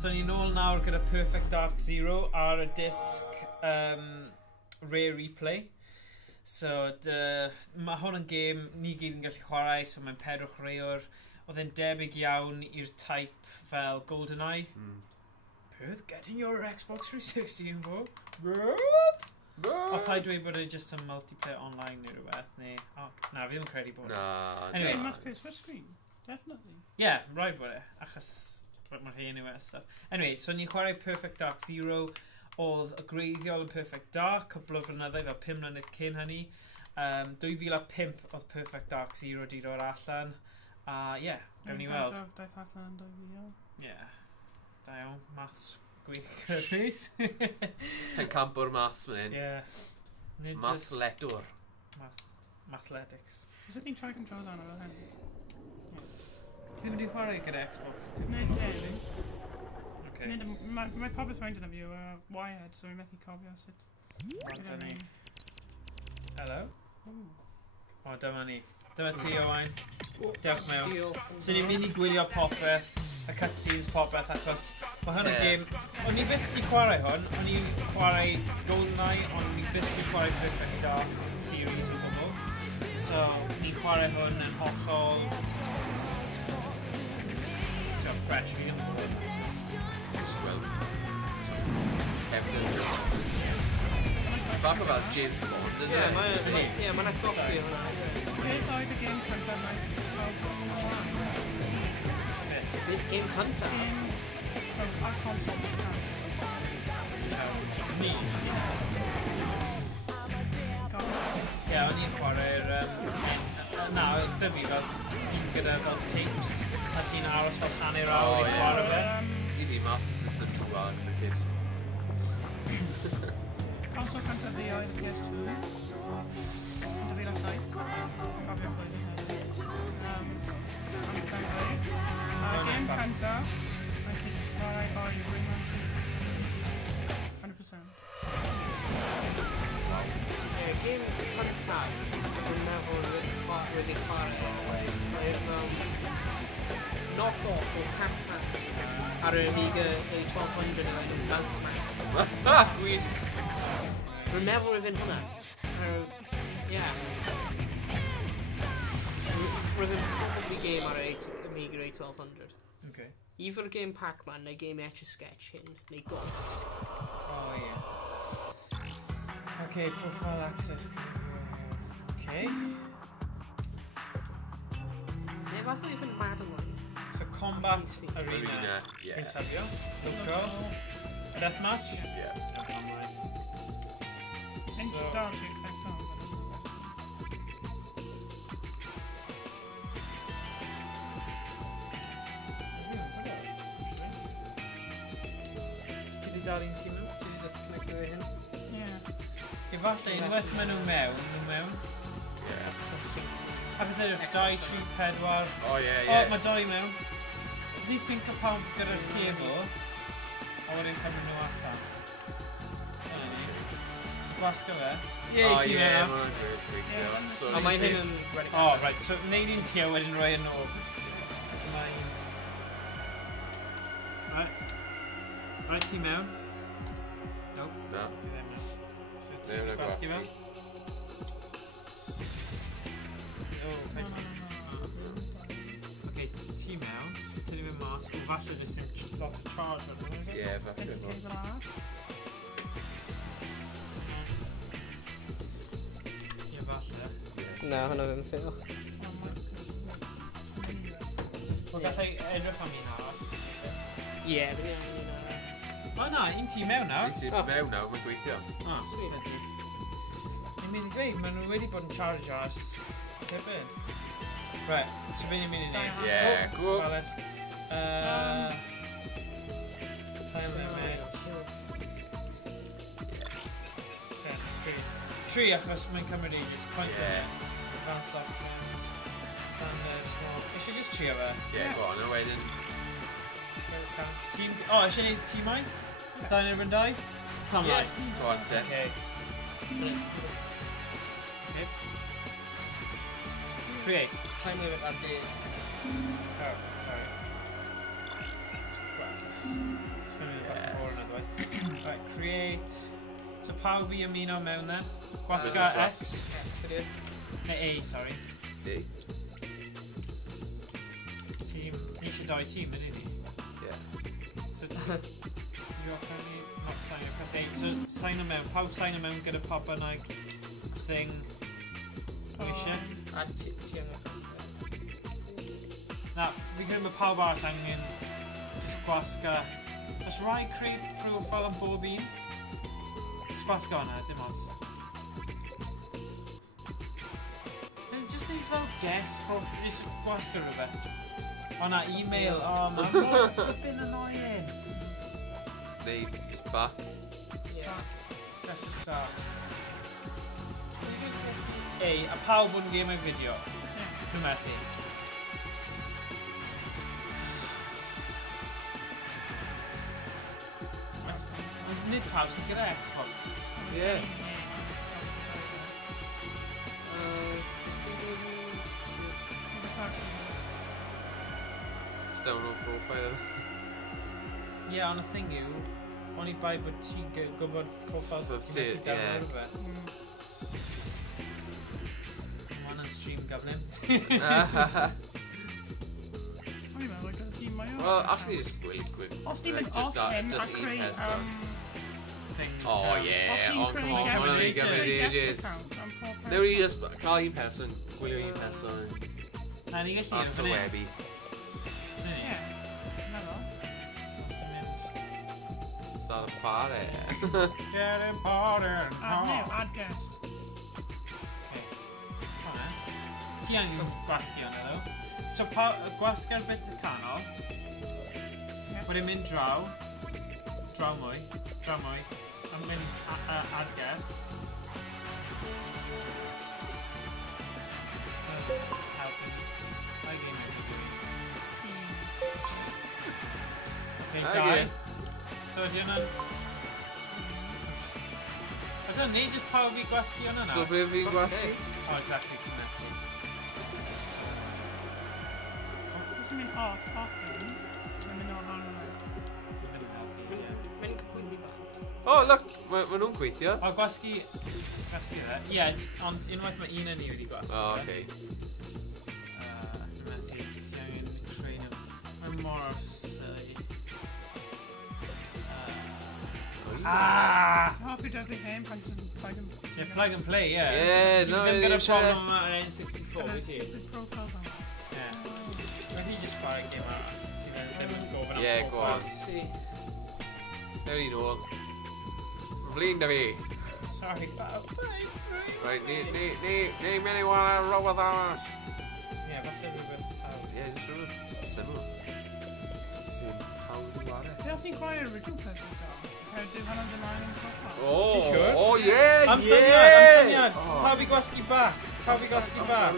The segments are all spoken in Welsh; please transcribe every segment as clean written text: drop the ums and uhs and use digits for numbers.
So ni nôl nawr gyda Perfect Dark Zero ar y disc Rare Replay. So mae hwn yn gêm ni gyd yn gallu chwarae, so mae'n 4 chwaraewr. Oedd e'n debyg iawn i'r type fel GoldenEye. Perth, getting your Xbox 360 info. Perth! O paid dweud bod e just yn multiplayer online neu rhywbeth, neu... Na, fi ddim yn credu bod e. Anyway, it must be a screen, definitely. Yeah, right bod e, achos mae'r hyn yw e stuff. Anyway, so ni'n chwarae Perfect Dark Zero. Oedd y greiddiol yn Perfect Dark, cwbl o flynyddoedd fel 5 mlynedd cyn hynny. 2005 oedd Perfect Dark Zero di roi'r allan. A ie, gawn ni weld. Daeth allan yn 2000. Ie, da iawn, maths gwych yr rhys. Yn campwr maths fan hyn. Ie. Mathledwr. Mathletics. Does it need track controls on it? Ti ddim wedi chwarae gyda Xbox? Nid really. Okay. Mae popeth rhaid yn y fi o Wired, so I methu cofio sut. Dyma ni. Hello? O, dyma ni. Dyma ti, Owain. Diolch mewn. So ni'n mynd i gwylio popeth, y cutscenes popeth, achos mae hwn yn gêm... O'n i byth di chwarae hwn, o'n i chwarae GoldenEye, ond o'n i byth di chwarae Perfect Dark series o gwbl. So, ni'n chwarae hwn yn hollol... So, fresh, fi ddim yn gwybod. Bach o fel James Bond, isn't it? Ie, mae'n copi o hwnna. Beth oedd y game cyntaf mae'n Game cyntaf? Ar consol Ni. Ie, o'n i'n chwarae'r... Na, dy fi fel un gyda fel tapes, a ti'n aros fel hanner awr i chwarae fe. I fi Master System 2 Alex the Kid. Consol cyntaf fi oedd PS2 yn 2007. Cofio blwyddyn. Game cyntaf mae'n gallu chwarae o'i Rayman 100%. Game cyntaf, dwi'n meddwl wedi chwarae knock-off o Pac-Man ar y Amiga A1200 yn Mouthmax. Gwych! Rwy'n meddwl i fynd hwnna. Rwy'n probably game ar y Amiga A1200. Okay. Either game Pac-Man neu game Etch-a-Sketch hyn, neu Gods. Oh, yeah. Okay, profile access. Okay. Neu fath o even Madeline. So combat arena. Yeah. Cyntafio. Local. Deathmatch. Yeah. Nostalgic connector. Ti di dal un tîm nhw? Ti di just connectio fe hyn? Ie. Efallai, unwaith maen nhw mewn. Ac os edrych, 2, 3, 4... Oh, yeah. O, mae 2 mewn. Di sync y pump gyda'r cable, a wedyn cymryd nhw allan. Dyna ni. Gwasgo fe. Ie, ti mewn. Oh, yeah, A mae hyn yn... O, right, so neud un ti a wedyn rhoi yn ôl. So mae... Right, ti mewn. Nope. No. Ti ddim mewn. Ddim yn gwasgu gwasgu. Okay, ti mewn. Tynnu fe mas. O, falle jyst yn lot o charge ar hwnnw. Ie, falle. Ie, falle. Na, hwnna ddim ffeil. Wel, gallai edrych am un arall. Ie, dwi'n iawn. O na, un ti mewn nawr. Un ti mewn nawr, mae'n gweithio. O, dydy. Ni'n mynd i dweud, maen nhw wedi bod yn charge ars. Cyfyn. Right, so be ni'n mynd i neud? Yeah, cool. Wallace. Time limit. Tri, achos mae'n cymryd i just point limit. Advanced options. Standard, small. Eisiau just trio fe? Yeah, go on, a wedyn. Team... O, eisiau neud tîmau? 2 neu 2? Pam lai? Go on, den. Okay. Create. Time limit ar D. Oh, sorry. Graphics. hwn otherwise. Right, create. So pawb I ymuno mewn then. Gwasga X. Neu A, sorry. A. Team. Ni eisiau doi team, ydy ni? Yeah. So you're currently not sign up, press A. So sign o mewn. Pawb sign o mewn gyda pob bynnag thing. Ni eisiau. A ti yn y Na, fi'n credu mae pawb arall angen just gwasga. Os rai creu profile am bob un? Just gwasga hwnna, dim ond. Just neud fel guess profile, just gwasga rhywbeth. O na, email, oh mae'n mor flippin' annoying. Neu, just ba. Yeah. Let's just start. A, a pawb yn game yn fideo. Nhw methu. Nid pawb sy'n gyda Xbox. Yeah. Down on profile. Ie, ond y thing yw, o'n I bai bod ti'n gwybod profile So ti'n ti- methu delio ie. rhywbeth. Mae hwnna'n stream gyflym. O'n i'n meddwl gyda tîm mae o. Well, actually, just really quick. Os ni'n mynd Just off hyn a doesn't creu... eat head, Thing, Oh yeah, Os ni'n oh creu come on, guest- hwnna'n creu ei gymryd guest ages. account am pob person. Newn ni just cael un person, gwylio un person, Na, ni gallu as y webi. Ie, meddwl. Start a party. Get important. Add guest. Ti angen gwasgu hwnna ddo. So gwasgu'r bit y canol. Wedyn mynd draw. Draw mwy. A mynd add guest. Okay, dau. So ydy hwnna'n... Ydw, neud jyst pawb I gwasgu hwnna na? So be fi'n gwasgu? Oh, exactly, ti'n methu. Os ni'n mynd off hyn, mae'n mynd o'r rhan yna. Mae'n completely bad. Oh, look, ma nhw'n gweithio. O, gwasgu dde. Ie, ond unwaith mae un yn ni wedi gwasgu. Oh, okay. Methu, ti angen creu nhw. Mae'n mor silly. O, fi dod I hen pan ti'n plug and play. Yeah, plug and play, yeah. Yeah, no, Ti'n gyda it's, problem yma yn N64, wyt ti? Stupid profiles on. Yeah. Mae hi just chwarae game arall sydd ddim yn gofyn am Yeah, go on. profiles. Si. There you go. Flin da fi. Sorry, bye. Right, ni mynd I wan rhywbeth arall. Yeah, falle rhywbeth pawb. Yeah, just rhywbeth similar. Sy'n hawdd I ware. Be os ni'n chwarae original person da? Dyw hwnna'n ymlaen yn profile. Oh, Ti siŵr? oh yeah, Am yeah! syniad. Oh. Pawb I gwasgu back. Pawb I gwasgu back.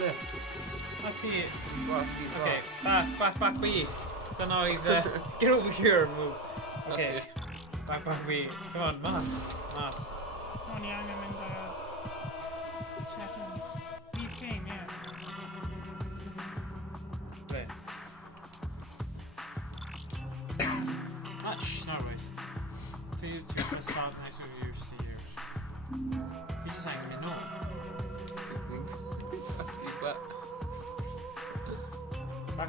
A ti... Gwasgu Okay, back. back B. Dyna oedd... Get over here and move. Okay. Back B. Come on, mas. O'n i angen mynd settings. Leave game, yeah. Ble? Not always. Please do press start nice reviews to use. You just angen mynd nôl. Gwasgu back.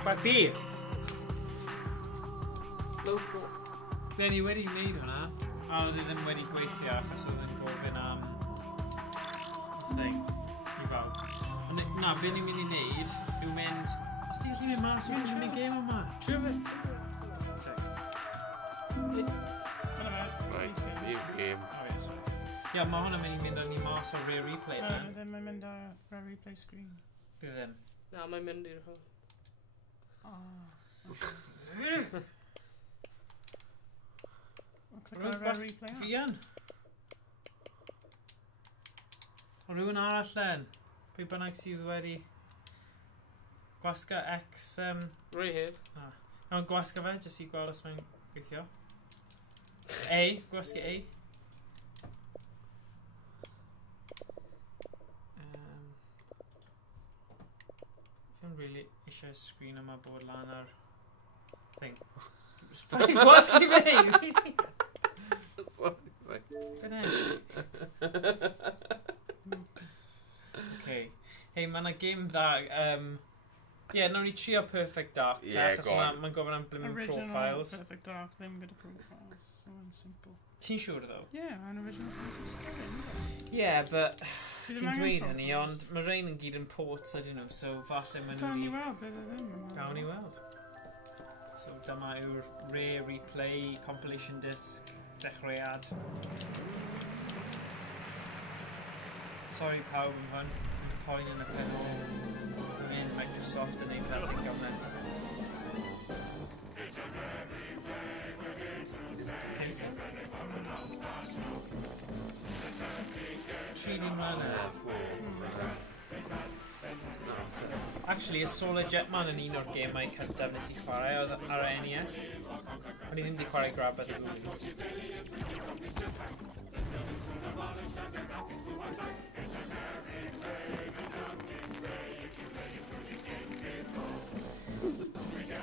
Back B. Local. Fe ni wedi gwneud hwnna, a oedd e ddim wedi gweithio achos oedd e'n gofyn am thing I bawb. Ond na, be ni'n mynd I wneud yw mynd... Os ti'n gallu mynd mas o'r mynd game yma? Trio fe? Right, leave game. O ie, sorry. Ia, mae hwnna'n mynd I mynd â ni mas o'r rear replay. Ddim yn mynd ar replay screen. Be ddim. Na, mae'n mynd i'r hwn. Click ar replay on. Fi yn. O rhywun arall then. Pwy bynnag sydd wedi... Gwasga X... Right here. Iawn, gwasga fe, jyst I gweld os mae'n gweithio. A, gwasga A. Fi'n really eisiau screen yma bod lan ar... thing. Gwasgu fe! Okay. Hey, mae'n a game dda. Yeah, nawn ni trio Perfect Dark. Yeah, go on. Mae'n gofyn am blimmin' Original profiles. Perfect Dark, ddim gyda profiles. So it's simple. Ti'n siŵr ddo? Yeah, mae'n original sense. Yeah, but... Ti Ti'n ddim dweud angen hynny, profiles. ond mae rhain yn gyd yn ports ydyn nhw, so falle maen Gawn ni nhw'n... weld beth ydyn nhw. Gawn ni weld. So dyma yw'r Rare Replay Compilation Disc dechreuad. Sorry pawb yn fan, yn poen yn y penol. Mae'n Microsoft yn ei fel yn gyfnod. Really manner. Actually, y Solar Jetman yn un o'r gemau cyntaf nes I chwarae oedd ar y NES. O'n I ddim wedi chwarae grab ar y movies.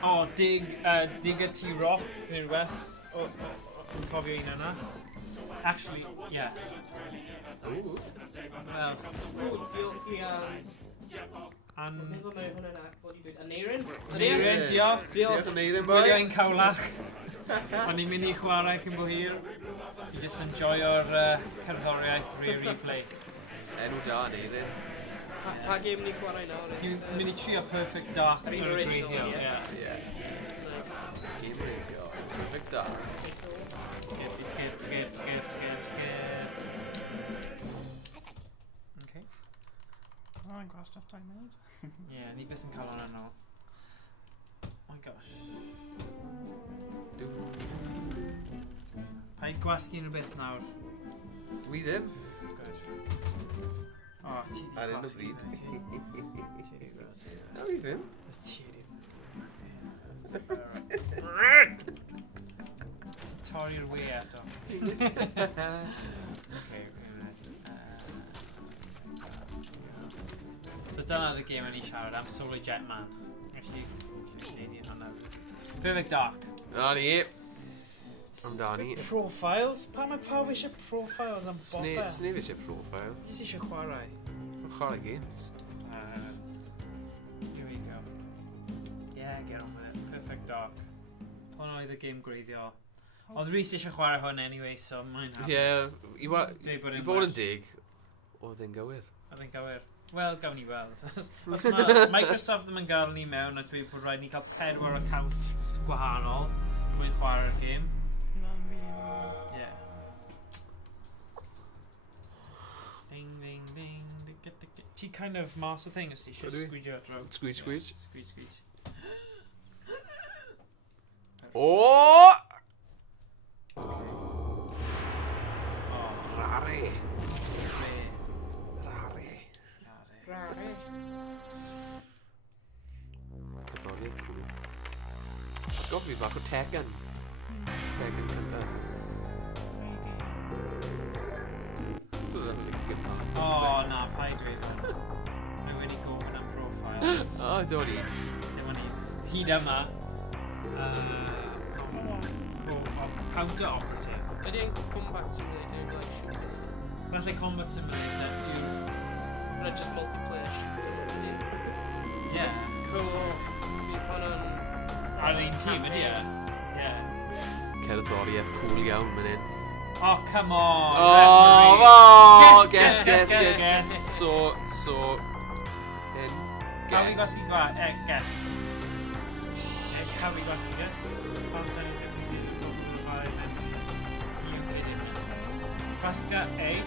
O, dig a T-Rock, neu rhywbeth. Ti'n cofio un yna? Actually, yeah. Well, Aneirin, diolch. Diolch yn Eirin, boi. Gwylio ein cawlach. O'n i'n mynd I chwarae cyn bo hir. I just enjoyo'r cerddoriaeth Rare Replay. Enw da yn Eirin. Pa game ni chwarae nawr? Dwi'n mynd I trio Perfect Dark. Yr un o'r original, gwreiddiol, Ie. Game radio. Perfect Dark. Skip. Okay. Oh, I'm gwaith stuff time munud. Yeah, ni beth yn cael hwnna nôl. Oh my gosh. Paid gwasgu unrhyw beth nawr. Wi ddim. Good. O, ti di Ar un o gwasgu bryd. hynny, ti di gwasgu. Na fi ddim. Ti di... Torri'r we eto. Okay, so dyna'r y game yn I siarad am Solar Jetman. Actually, neud i'n hwnna. Perfect Dark. Na ni. Amdani. Profiles? Pa mae pawb eisiau profiles am bobau? Snef eisiau profile. Ys eisiau chwarae? Chwarae games. Here we go. Yeah, get on with it. Perfect Dark. Hwna oedd y game greiddiol. Oedd Rhys eisiau chwarae hwn anyway, so mae'n hapus. Ie, I fod yn dig, oedd e'n gywir. Oedd e'n gywir. Wel, gawn ni weld. Os mae Microsoft ddim yn gael ni mewn a dweud bod rhaid ni cael 4 account gwahanol mwyn chwarae'r game. Yeah. Ding, ding, ding. Ti kind of mas o thing os ti eisiau squeegio draw. Squeege. Squeege. O! Rare. Cyforiad cwl. Gof fi bach o Tekken. Tekken cynta. So that's a good part. O, na, paid dweud hwn. Mae wedi gofyn am profile. O, dwi'n i. Dim ond I. Hyd yma. Counter operative. Ydy e'n combat simulator, like shooting? Falle combat simulator yw... Ydy just multiplayer shooter, ydy? Yeah. Bydd hwnna'n... Ar un tîm ydy e? Yeah. Cerddoriaeth cool iawn mynd in. Oh, come on! Oh, Guess. guess. So, in, How we got guess. guess? How we got guess? You kidding me? Pasca A.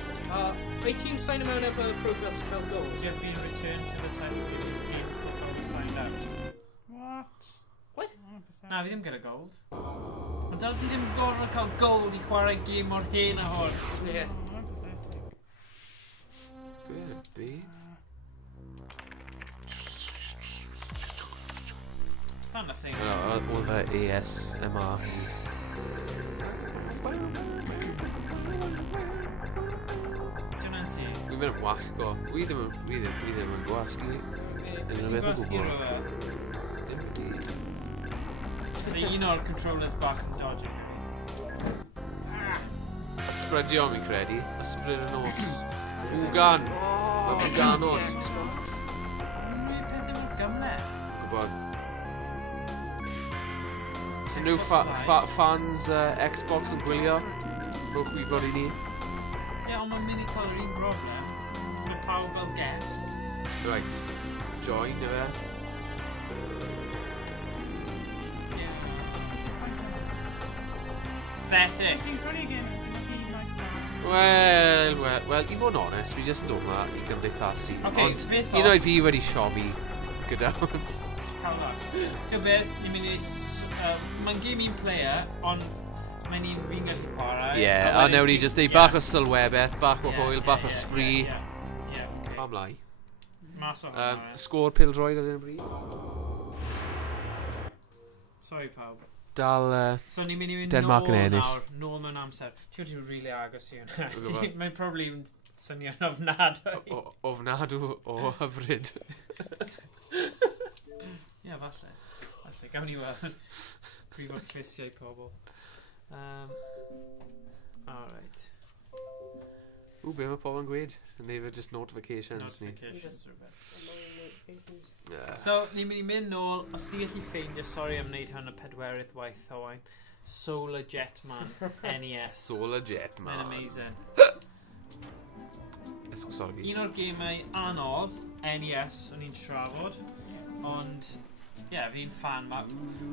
Wyt ti'n sign mewn efo profiles to cael gold? You have been returned to the time of the game before we signed out. What? What? Na, fi ddim gyda gold. Ond dal ti ddim gorfod cael gold I chwarae game o'r hen a hwn. Ie. I'm pathetic. Gwyd y bi. Fan y thing. Oedd fe ASMR. Dyna'n ti. Dwi'n mynd yn wasgo. Wi ddim yn gwasgu. Yn y beth o gwbl. Dim di. Neu un o'r controllers bach yn dodgy. spreadio mi'n credu. Ysbryd y nos. Wgan. Mae gan o'n. Xbox. Mae'n peth efo gymleth. Gwbod. So nhw fans Xbox yn gwylio. Rwy'ch wybod i ni. Ie, ond mae'n mynd i cael yr un broblem. Mae pawb fel guest. Right. Join, efe. Pathetic. Ti'n prynu gamers yn y byd like that? Wel, i fod yn onest, fi jyst yn dod yma i gymdeithasu. Ocê, Ond, beth un os- oedd fi wedi siomi gyda hwn. Cael that. Gybydd, ni'n mynd i... Mae'n game un player, ond mae'n un fi'n gallu chwarae. Ie, a newn ni jyst neud bach o sylwebeth, bach o hwyl, bach o spri. Ie, Pam lai. Mas o hwnna. Sgôr pildroed ar un bryd. Sorry pawb. Dal, So ni'n mynd i fynd Denmark yn nôl ennill. nawr, nôl mewn amser. Ti'n ti'n rili agos i hwnna. Gwbod. Mae'n probably yn swnio'n ofnadwy. ofnadw o hyfryd. Ie, falle. Falle, gawn ni weld. Brifo clusiau pobl. Alright. Be mae pobl yn gweud? Neu fe just notifications ni. Notifications rhywbeth. Yeah. So, ni'n mynd i mynd nôl, os ti gallu ffeindio, sorry am wneud hwn y pedwerydd waith o wain, Solar Jetman, NES. Solar Jet, man. Mae'n amazing. Sorry fi. Un o'r gemau anodd, NES, o'n i'n trafod, ond, ie, fi'n fan ma.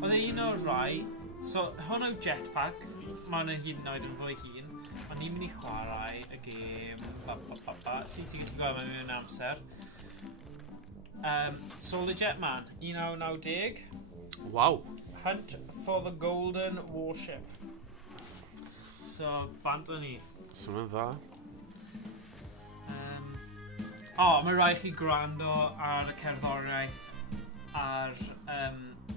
Oedd e un o'r rai, so, hwn o'r jetpack, mae'n hyd yn oed yn fwy hun, ond ni'n mynd i chwarae y gêm, sy'n ti'n gallu gweld mewn amser. Solar Jetman, 1990. Waw. Hunt for the Golden Warship. So, bant o ni. Swn yn dda. Mae rhaid chi gwrando ar y cerddoriaeth ar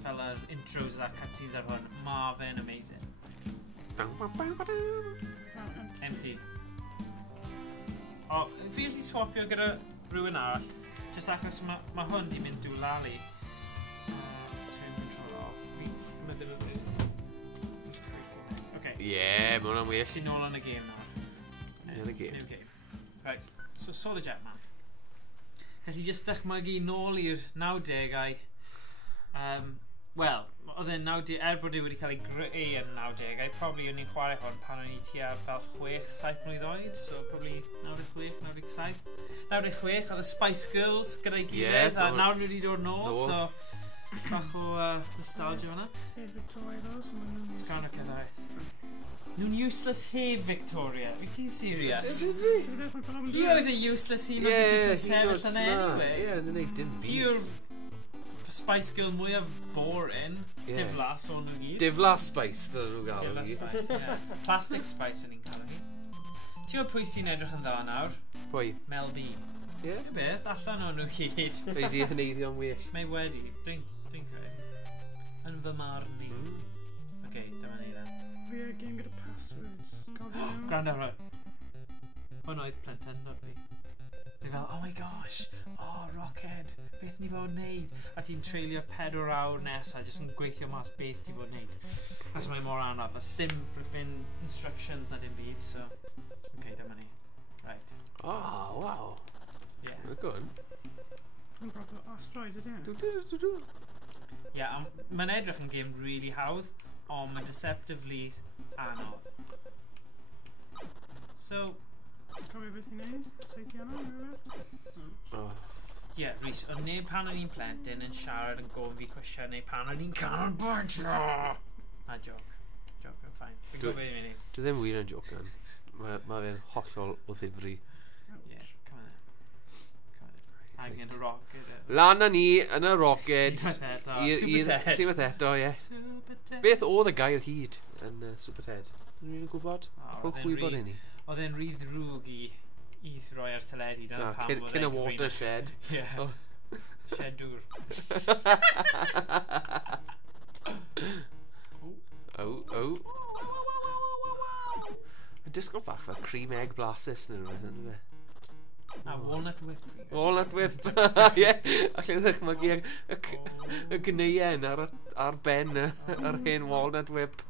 fel yr intros a cutscenes ar hwn. Ma fe'n amazing. Empty. Fi gallu swapio gyda rhywun arall. Just achos mae hwn di mynd dŵ lali. Turn control off. Mae ddim yn mynd. Okay. Ie, mae hwnna'n well. Ti'n nôl yn y game nawr. Yn y game. New game. Right, so Solar Jetman. Gallu just dychmygu nôl i'r 90au. Wel, oedd e'n 90, bod e wedi cael ei greu yn 90au, probably o'n i'n chwarae hwn pan o'n i tua fel 6-7 mlwydd oed, so probably 96, 97. 96, oedd y Spice Girls gyda'i gilydd, a nawr nhw wedi dod nôl, so bach o nostalgia hwnna. Heb Victoria though, so mae'n... Sgan o cerddoriaeth. Nhw'n useless heb Victoria. Wyt ti'n serious? Hi oedd y useless un oedd just yn sefyll yn anyway. Ie, yn ei dim Hi yw'r Spice Girl mwyaf boring. Ie. Diflas o'n nhw gyd. Diflas Spice, dyn nhw gael Diflas ni. Spice, ie. Plastic Spice o'n i'n cael hi. Ti'n gwybod pwy sy'n edrych yn dda nawr? Pwy? Mel B. Ie? Y beth, allan o'n nhw gyd. Fe di hyneiddio'n well. Mae wedi, dwi'n credu. Yn fy marn ni. Oce, dyma ni then. Fi a game gyda passwords. Grand ar hwn. Hwn oedd plentendod fi. Fi fel, oh my gosh, oh Rockhead, beth ni fod wneud? A ti'n treulio 4 awr nesaf, jyst yn gweithio mas beth ti fod wneud. As mae mor anodd, a sim flipping instructions na dim byd, so... Okay, dyma ni. Right. Oh, wow. Yeah. Mae'n good. Yn broth o asteroid ydy. Yeah, mae'n edrych yn game really hawdd, ond mae'n deceptively anodd. So... Cofio beth i'n neud? Saith i anna, rhywbeth? Ie, Rhys, oedd neb pan o'n i'n plentyn yn siarad yn gofyn fi cwestiwn neu pan o'n i'n canolbwyntio. Na, joc. Joc yn ffain. Fi'n gwybod beth i'n mynd. Dwi ddim wir yn joc yn. Mae fe'n hollol o ddifri. Ie, come on then. Angen y rocket. Lan â ni yn y rocket. Super Ted. Sy'n eto, ie. Super Ted. Beth oedd y gair hyd yn Super Ted? Dyn ni'n gwybod? Rwy'ch gwybod i ni. Oedd e'n rhy ddrwg i throi ar teledu. Cyn y watershed. Ie. Shed dŵr. Disgwyl bach fel cream egg blasus neu rhywbeth, yn fe? A walnut whip. Walnut whip, ie. Allai ddychmygu y gneien ar ben yr hen walnut whip.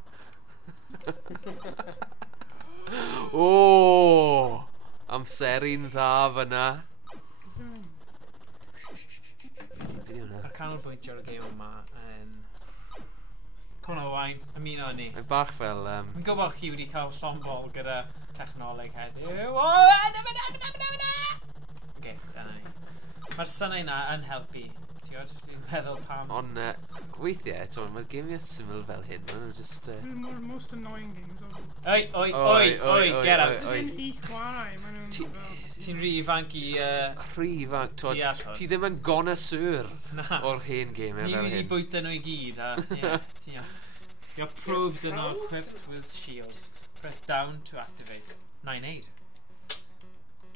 O! Amseru'n dda fyna. A canolbwyntio ar y gêm yma yn... Cwna wain, ymuno ni. Mae'n bach fel... Mi'n gwybod chi wedi cael llon bol gyda technoleg heddiw. Oce, dyna ni. Mae'r synnau yna yn helpu. Dwi'n meddwl pam. Ond weithiau, mae'r gemiau syml fel hyn. Mae'n just... Most annoying games of Oi, get out. YnChwarae. Ti'n rhy ifanc i... Rhy ifanc, ti ddim yn connoisseur o'r hen gemiau Ni fel wedi hyn. bwyta nhw i gyd, Your probes are not equipped with shields. Press down to activate. Na i neud.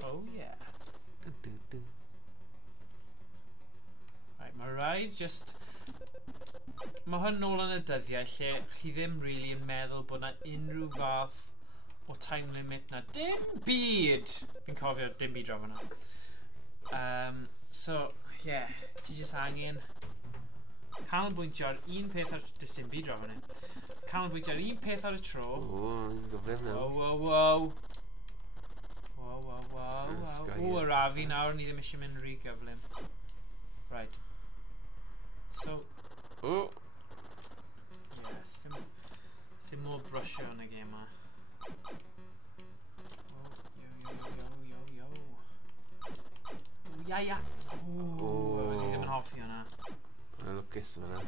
Oh yeah. Right, mae rhaid just... Mae hwn nôl yn y dyddiau lle chi ddim really yn meddwl bod na unrhyw fath o time limit na dim byd. Fi'n cofio dim byd draw fyna. So, yeah, ti just angen canolbwyntio ar un peth ar... Dys dim byd draw fyna. Canolbwyntio ar un peth ar y tro. O, yn gyflym nawr. Wow. O, yr afi nawr, ni ddim eisiau mynd rhy gyflym. Right. So... O! Yes, dim more brusio yn y gêm ma. Yo. Ia. O, ni ddim yn hoffi hwnna. Mae'n lwcus yma.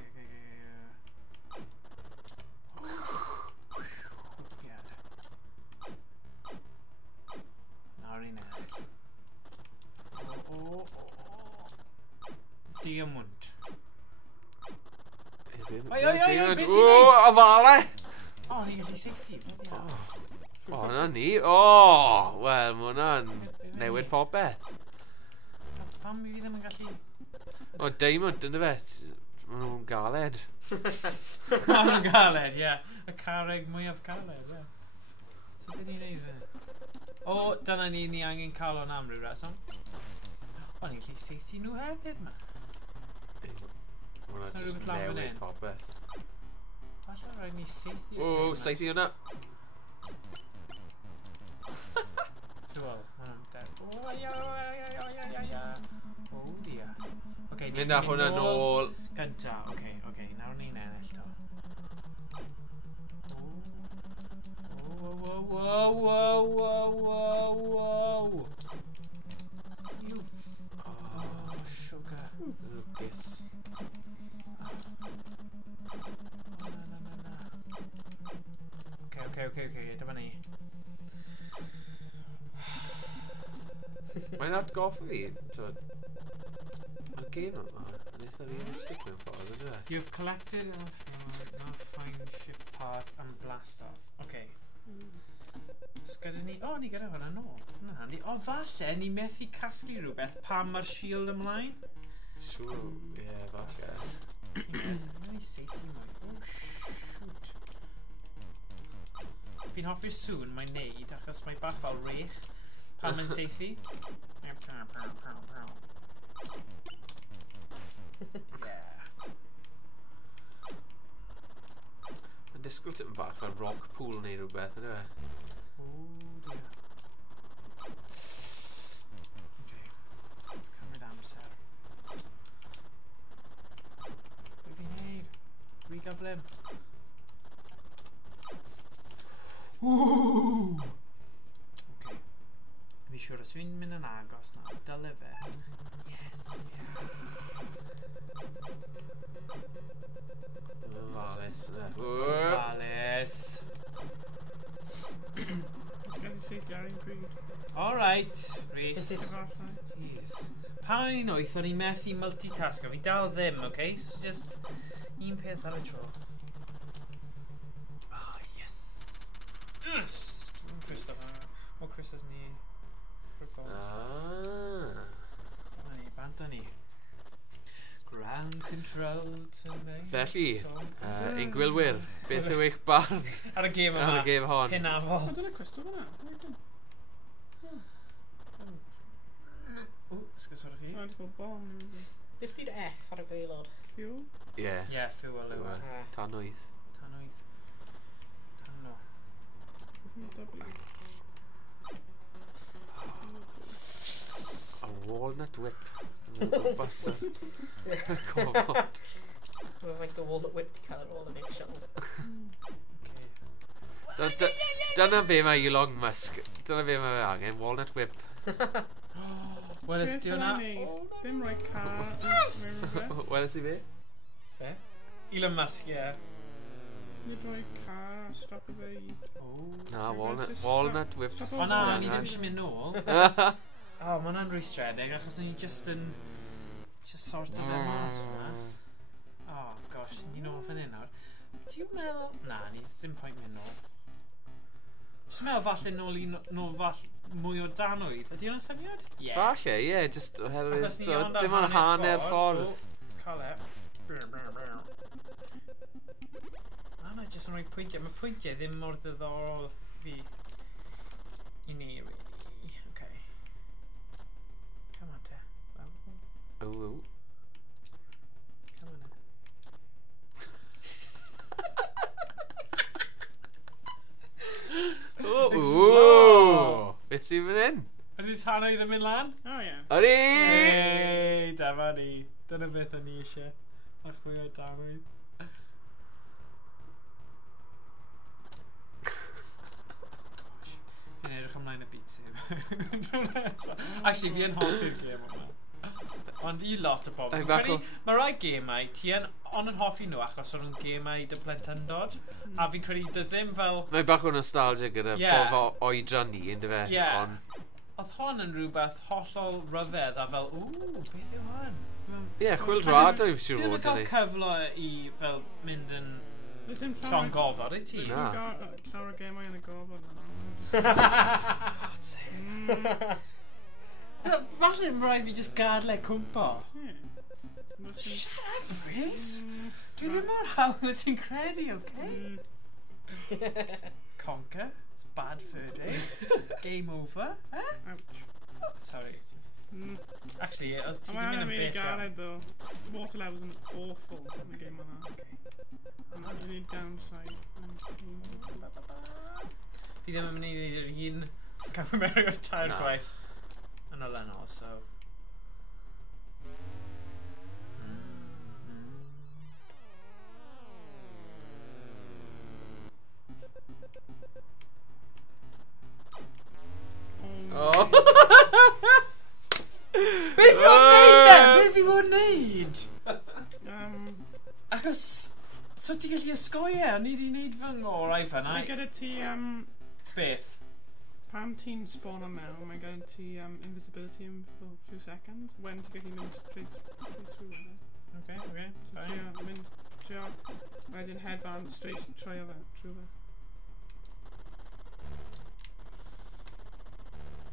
Nawr i neu. Diamond. Oi, a fale! O, ni'n gallu seithi. O, na ni. O, wel, mae hwnna'n newid popeth. Pam fi ddim yn gallu... O, Diamond, ynddo fe. Maen nhw'n galed. Maen nhw'n galed, ie. Y carreg mwyaf galed, ie. So beth ni'n neud fe? O, dyna ni angen cael o'n am ryw reswm. O, ni'n gallu seithi nhw hefyd, ma. Hwna just newid popeth. Falle rhaid ni seithi... O, seithi hwnna. Wel, hwnna'n dead. O, ia. O, ia. Okay, Mynd â hwnna nôl. Gynta, oce. Nawr ni'n ennill to. Whoa. Oh, sugar. Lucas. Okay, dyma ni. Mae'n atgoffa fi, A'r gêm yma, yn eitha realistic mewn ffordd, ynddo fe? You've collected enough fine ship part and blast off. Okay. Gyda ni... O, ni gyda hwnna nôl. Hwna'n handi. O, falle, ni methu casglu rhywbeth pam mae'r shield ymlaen. Siŵr, ie, falle. Ni seithi mwy. Oh, shoot. Fi'n hoffi'r sŵn mae'n neud, achos mae bach fel rech pan mae'n seithi. Mae'n disgwyl tipyn bach fel rock pool neu rhywbeth, ynddo fe? O, dear. Okay. Let's cymryd amser. Be fi'n neud? Rwy gyflym. Okay. Fi siwr os fi'n mynd yn agos na, dyle fe. Yes. Falus, ynddo. Falus. Gan seithi ar un pryd. Alright, Rhys. Efallai. Jeez. Pan o'n i'n wyth, o'n i'n methu multitasco. Fi dal ddim, okay? So just un peth ar y tro. Ah, yes. Yes! O Christmas ni. Dyma ni, bant ni. Ground control to me. Felly, ein gwylwyr, beth yw eich barn Ar y gêm yma. ar y gêm hon? Hynafol. O, dyna cwestiwn yna. O, ysgyswrwch chi? O, dwi'n fawr bom. Beth di'r F ar y gwaelod? Fuel? Ie, Ie, fuel yw e. tan wyth. Tan wyth. Tan no. Isn't it W? Walnut whip. Gwmpas y cofod. Mae'n faint o walnut whip to cael all the big shells. Dyna be mae Elon Musk. Dyna be mae angen. Walnut whip. Wel, ysdi hwnna... Dim rhoi car. Wel, ys i fe? Be? Elon Musk, ie. Nid rhoi car a stop y fe i... Na, walnut whips. O na, ni ddim eisiau mynd nôl. O, mae hwnna'n rwystredig, achos ni just yn... just sort of fe mas hwnna. O, gosh, ni'n nôl fan hyn nawr. Ti'n meddwl... Na, ni ddim pwynt mynd nôl. Ti'n meddwl falle nôl fall mwy o danwydd? Ydy hwnna'n syniad? Ie. Falle, ie, just oherwydd... Dim ond hanner ffordd. Cael e. Na, jyst yn rhoi pwyntiau. Mae pwyntiau ddim mor ddiddorol fi i ni, really. Okay. Come on, te. Ooh. Come on, Ooh! Beth sy'n fan hyn? Ydy tanau ddim yn lan? O, ie. Ydy! Ei, dyma ni. Dyna beth o'n ni eisiau. Ach, mwy o danwydd. Fi'n edrych ymlaen y bits i. Actually, fi yn hoffi'r gêm yma. Ond i lot o bobl. Mae rai gemau, ti yn ond yn hoffi nhw achos o'n nhw'n gemau dy plentyndod. A fi'n credu dy ddim fel... Mae bach o nostalgia gyda pob oedran ni, ynddo fe? Ie. Oedd hon yn rhywbeth hollol ryfedd a fel, beth yw hwn? Ie, chwildroad yw siwr Ti'n fod cael cyfle i fel mynd yn llon gofod, i ti? Na. Llawer o gemau yn y gofod. Falle yn rhaid fi just gadle cwmpo. Shut up, Rhys! Dwi ddim mor hawdd y ti'n credu, okay? Conquer. It's bad third day. Game over. Ouch. Oh, sorry. Actually, os ti ddim yn really bit galed though. Water levels are awful in the game like that. And that's the only downside. Fi ddim yn mynd i wneud yr un camera tair gwaith yn olynol, so... Oh! Beth fi fod wneud then? Beth fi fod wneud? Achos... So ti gallu ysgoi e? Ni di wneud fy ngorau fyna. Mae gyda ti... Beth? Pam ti'n spawn am mewn, mae gyda ti invisibility in for a few seconds. When ti gallu mynd straight through it. Okay, fine. Trio wedyn headband straight trwy fe, trwy fe.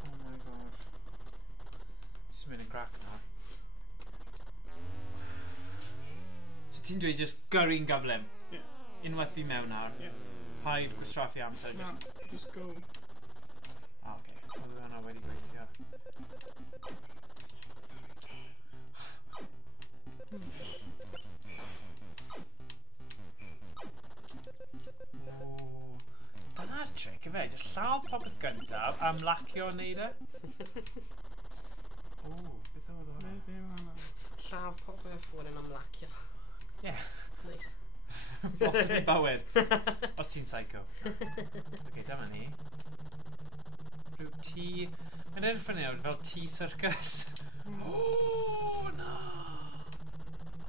Oh my god. Just mynd yn grac nawr. So ti'n dweud just gyrru'n gyflym? Ie. Unwaith fi mewn nawr? Ie. Paid gwastraffu amser? Na, just go. Ah, oce. Oedd hwnna wedi gweithio. Dyna'r tric, efe? Just lladd popeth gyntaf, amlacio wneud e. O, beth oedd hwnna? Beth yw hwnna? Llaf popeth fod yn amlacio. Ie. Nice. Philosophy bywyd. Os ti'n psycho. Ok, dyma ni. Rhyw tŷ... Mae'n edrych fyny awr fel tŷ circus. O, na!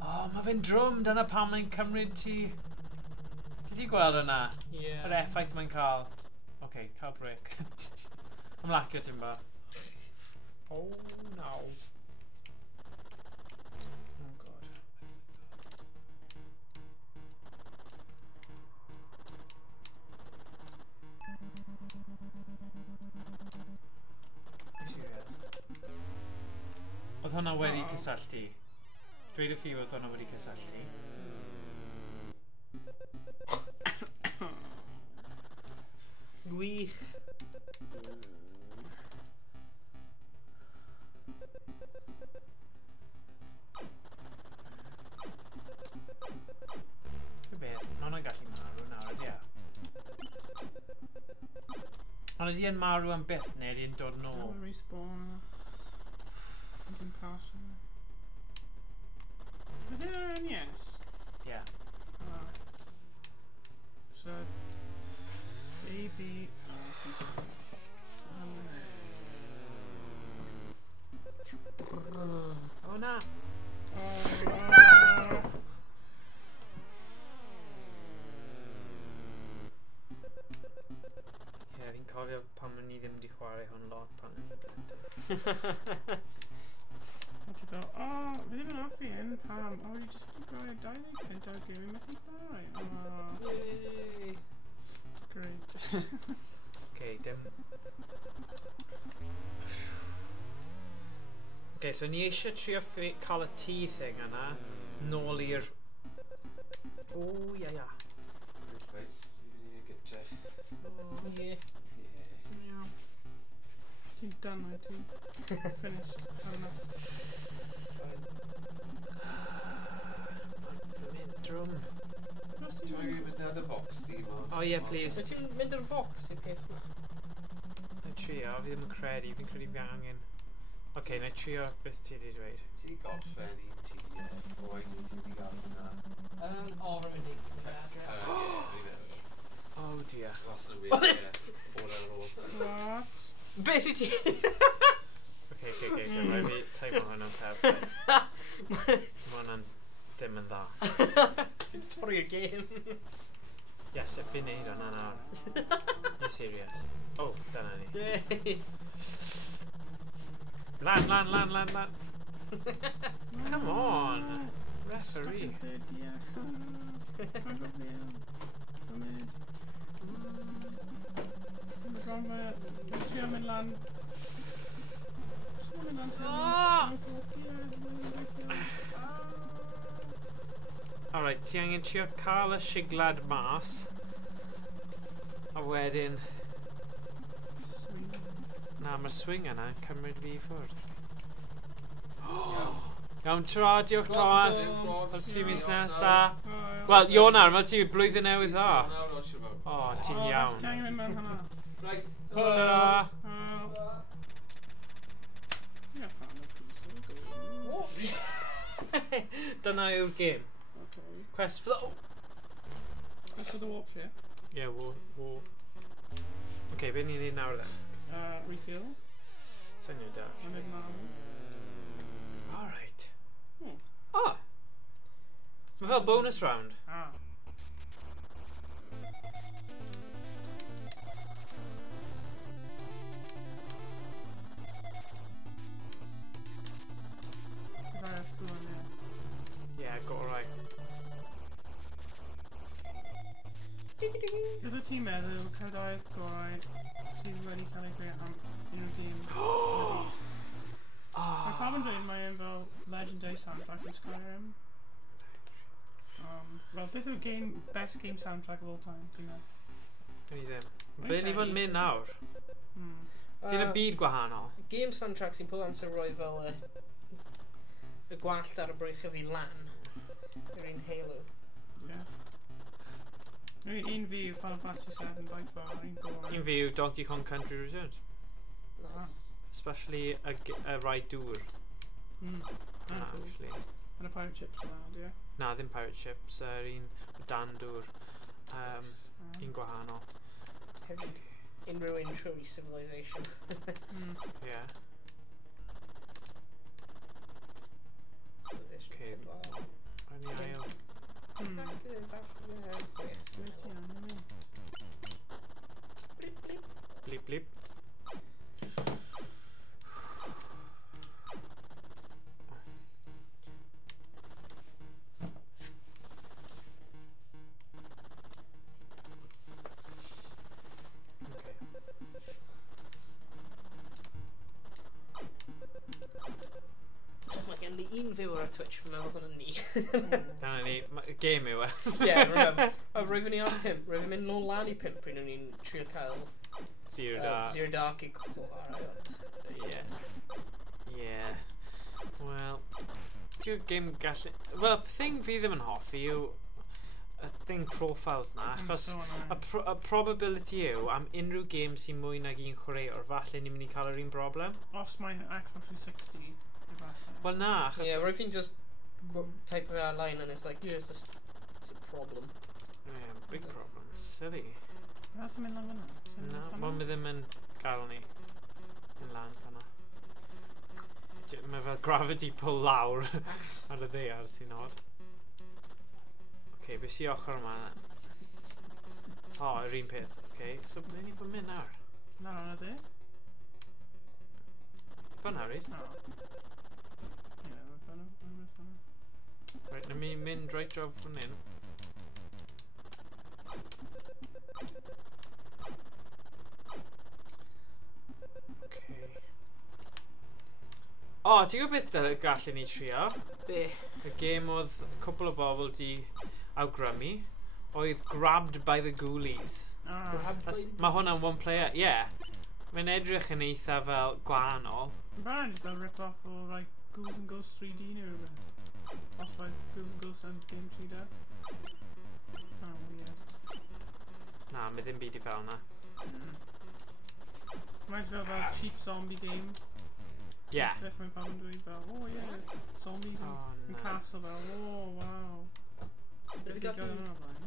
O, mae fe'n drwm. Dyna pam mae'n cymryd ti. Ti di gweld hwnna? Ie. Yr effaith mae'n cael. Ok, cael break. Ymlacio ti'n ba. Oh, no. Oh, God. Oedd hwnna wedi cysylltu. Dweud y ffi oedd hwnna wedi cysylltu. Gwych. Beth, mae hwnna'n gallu marw nawr, ydy e? Ond ydy e'n marw am byth, neu ydy e'n dod nôl? Respawn. Team Castle. Is it an NES? Yeah. So, baby. Oh na. Yeah, fi'n cofio pan o'n i ddim wedi chwarae hwn lot pan o'n i'n blentyn. What do you thought? Oh, we ddim yn offi hyn, pam? Oh, you just wedi gwrando 20 pint o'r game, methu chwarae. Oh, Yay! great. Okay, dim. Okay, so ni eisiau trio cael y T thing yna nôl i'r... O, ia, ia. Nice. You need to get O, ie. yeah. Ti'n done, I ti'n finished. Had enough. Mynd drwm. Do you want to give it another box, Steve? Oh, yeah, please. Wyt ti'n mynd i'r fox i'r peth yma? Na trio, fi ddim yn credu, fi'n credu fi angen. Okay, na trio beth ti wedi dweud. Ti gorffen un ti, o un ti wedi gael hwnna. O, rhaid mynd i'r adre. Oh dear. That's the weird, yeah. Bore ar ôl. What? Be sy'n ti? Okay, rhaid fi teimlo hwnna'n perffaith. Mae hwnna'n ddim yn dda. Ti'n torri'r game. Yes, fi'n neud hwnna nawr. You serious? Oh, dyna ni. Yay! Lan. Come on. Referee. Alright, ti angen trio cael y siglad mas. A wedyn... Na, mae'r swing yna yn cymryd fi i ffwrdd. Iawn tro, diolch Thomas. Fel ti mis nesa. Wel, you're nawr, fel ti blwyddyn newydd dda. O, ti'n iawn. Ti'n angen mynd mewn hwnna. Right. Ta-da. Dyna yw'r game. Quest for the... Quest for the warp ship. Yeah, war. Okay, be ni'n neud nawr then? Refuel. Syniad da. I made marble. Alright. Hmm. Oh! Mae fel bonus round. Ah. Cos I have blue on there. Yeah, got alright. Cos o ti'n meddwl, cerddaeth gorau, sydd wedi cael ei greu am unrhyw dim. Mae pawb yn dweud mae e'n fel legendary soundtrack yn Skyrim. Well, beth yw'r best game soundtrack of all time, ti'n meddwl? Ni ddim. Be ni fod yn mynd nawr? Ti'n y byd gwahanol? Game soundtrack sy'n pwyl amser roi fel y gwallt ar y brych y fi lan. Yr un Halo. Yeah. Un fi yw Final Fantasy 7 by far, un gorau. Un fi yw Donkey Kong Country Returns. Nice. Especially y rai dŵr. Actually. And a pirate chips around, yeah? Na, ddim pirate ships, un dan dŵr. Un gwahanol. Hefyd unrhyw intro i Civilization. Yeah. Civilization. Okay. Rhaid ni ail. Blip blip. Mae gen i un viewer ar Twitch, mae'n meddwl yn ni. Dyna ni, game yw e. Ie, roeddwn ni ar 5, roeddwn mynd nôl lan i 5 pryd o'n i'n trio cael Zero Dark i cwpl Yeah. Well, tiw'r game gallu... Wel, y thing fi ddim yn hoffi yw y thing profiles na, achos y probability yw am unrhyw game sy'n mwy nag un chwaraewr, falle ni'n mynd i cael yr un broblem. Os mae'n Xbox 360, efallai. Wel na, achos... Yeah, or if you just type it online and it's like, yeah, it's a problem. Yeah, big problem. Silly. How's it mynd lan fyna? Na, wel mi ddim yn gael ni yn lan fanna. Mae fel gravity pull lawr ar y ddear sy'n oed. Beth sy'n ochr yma? Yr un peth. So ble ni fod mynd nawr? Na, hwnna di? Fanna, reit? No. Ie, mae fanna. Right, na mi mynd right draw fan hyn. Ti'n gwybod beth gallen ni trio? Be? Y gêm oedd cwpl o bobl di awgrymu oedd Grabbed by the Ghoulies. Mae hwnna'n one player, Mae'n edrych yn eitha fel gwahanol. Mae'n fel rip-off o like, Ghouls and Ghosts 3D neu rhywbeth. Os mae Ghouls and Ghosts and Game 3D. Weird. Na, mae ddim byd I fel na. Mae'n fel cheap zombie game. Beth mae'n pawb yn dweud fel, zombies yn castle fel, wow. Beth I gael yna blaen?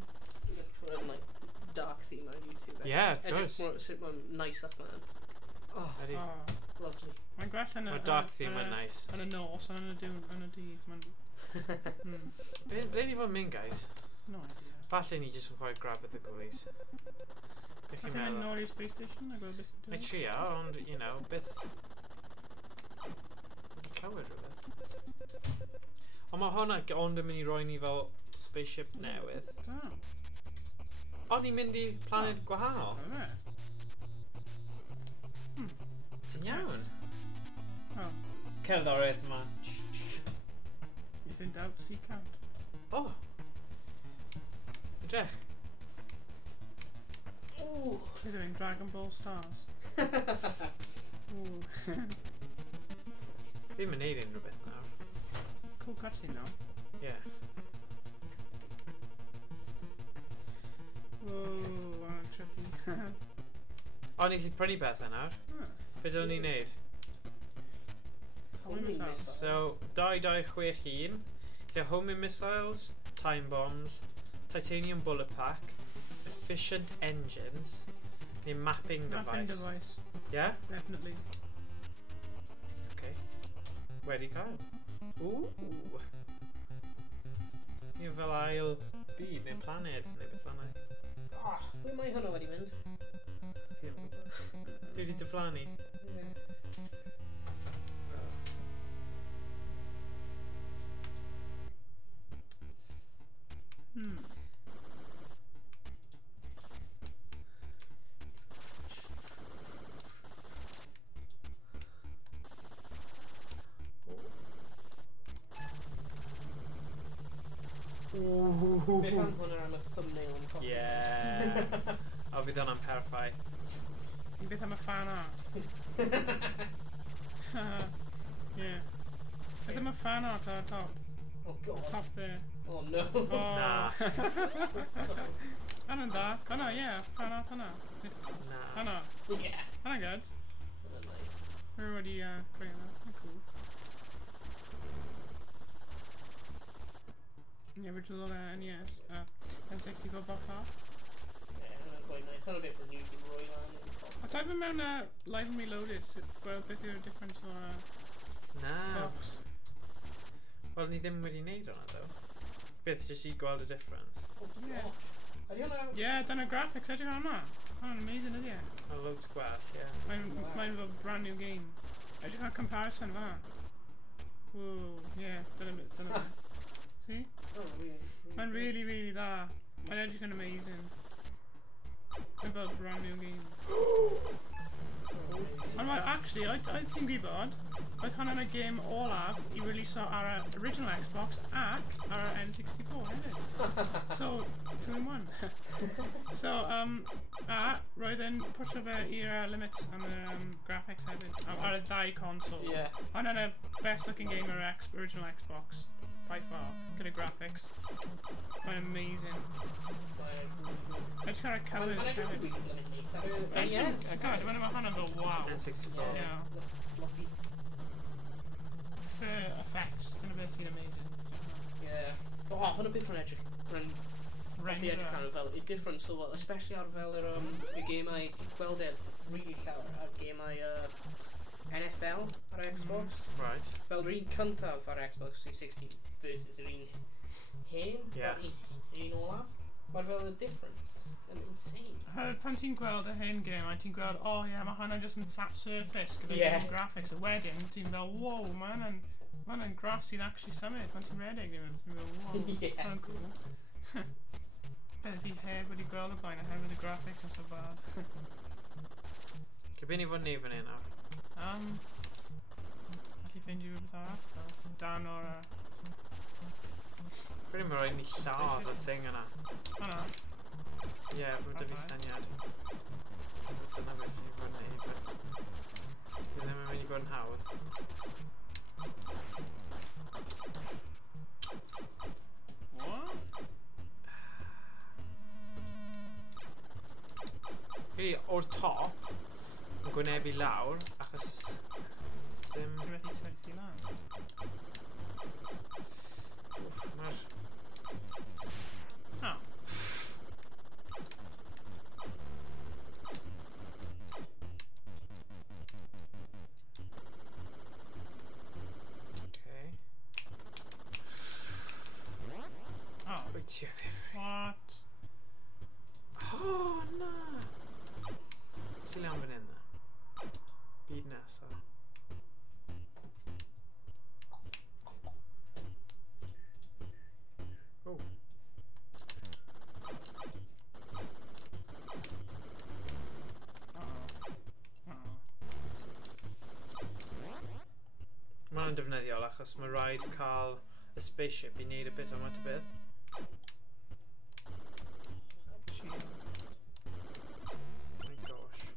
You can try and like dark theme on YouTube. Yeah, of course. Sut mae'n nice ac man. Lovely. Mae'n gwell yn y... Mae dark theme yn nice. Yn y nos, yn y dydd. Ble ni fod mynd, guys? No idea. Falle ni jyst yn chwarae Grab at the Ghoulies. Beth chi'n meddwl? Nôl i'r space station? Mae trio, ond, you know, beth... Clywed rhywbeth. Ond mae hwnna ond yn mynd I roi ni fel spaceship newydd. Ond ni'n mynd I planet gwahanol. Ti'n iawn? Cerddoriaeth yma. You thinned out sea count. Edrych. Is it in Dragon Ball Stars? Ddim yn neud unrhyw beth nawr. Cool cutscene now. Whoa, I'm trippy. Ni sy'n prynu bethau nawr. Be dylwn ni'n neud? Homing missiles. So, 2261. Homing missiles, time bombs, titanium bullet pack, efficient engines, neu mapping device. Mapping device. Yeah? Definitely. Wedi cael. Ni fel ail byd neu planed neu beth fanna. Ble mae hwnna wedi mynd? Dwi wedi dyflannu. Beth am hwnna am y thumbnail yn cofio? Bydd hwnna'n perffaith. Beth am y fan art? Beth am y fan art ar y top? Oh god. Top there. Oh no. Na. Hwnna'n da. Hwnna, fan art hwnna. Na. Hwnna. Hwnna good. Hwnna'n nice. We're already creating that. Cool. The original NES, N64 box art. Hwnna'n quite nice. Hwnna'n bit for new to Roy Land. I type in mewn Live and Reloaded, gweld beth yw'r difference o'r box. Wel, ni ddim wedi neud hwnna, ddo. Beth, jyst I gweld y difference. Ydy hwnna... dyna graphics, edrych ar hwnna. Hwnna'n amazing, ydy e? Mae'n loads gwell, Mae'n fel brand new game. Edrych ar comparison fanna. Whoa, dyna bit. See? Mae'n really, really dda. Mae'n edrych yn amazing. Mae'n fel brand new game. Ond actually, oedd ti'n gwybod, oedd hwnna'n y game olaf I releaso ar y original Xbox ac ar y N64 hefyd. So, 2 in 1. So, roedd yn pusho fe i'r limits am y graphics hefyd, ar y ddau console. Hwnna'n y best looking game ar y original Xbox. By far, gyda graphics. Mae'n amazing. Edrych ar y colours hefyd. God, mae'n hwnna'n fel wow. N64. effects yn y beth sy'n amazing. Yeah. O, hwn y beth rhan edrych. Rhan edrych ar fel, y difference o fel, especially ar fel y gemau, ti'n gweld e really llawer ar gemau NFL ar Xbox. Right. Fel yr un cyntaf ar Xbox 360 versus yr un hen, yr un olaf. Mae'r fel y difference yn insane. Pan ti'n gweld y hen game, a ti'n gweld, oh yeah, mae hwnna just yn flat surface gyda different graphics, a wedyn ti'n fel, wow, mae hwnna'n grass sy'n actually symud, pan ti'n redig, ti'n fel, wow, mae'n cool. Ydy heb wedi gweld y blaen, a hefyd y graphics yn so bad. Cybyn i fod neu fan hyn nawr? Allu ffeindio rhywbeth arall? Dan o'r... Gwyd i'n rhaid ni lladd y thing yna. Hwna? Ie, rwy'n dy fi syniad. Dyna beth fi'n fod neu, but... Dwi ddim yn mynd i bod yn hawdd. What? Gwydi, o'r top, yn gwynebu lawr, achos... Dim... Dwi'n methu sexy lan. Wff, mae'r... Oh. Okay. Oh. Wyt ti o ddifri? What? Oh, na! Sy'n iawn fan hyn, na? Byd nesaf. Oh. Mae'n defnyddiol achos mae rhaid cael y spaceship i wneud y bit o math o beth. My gosh.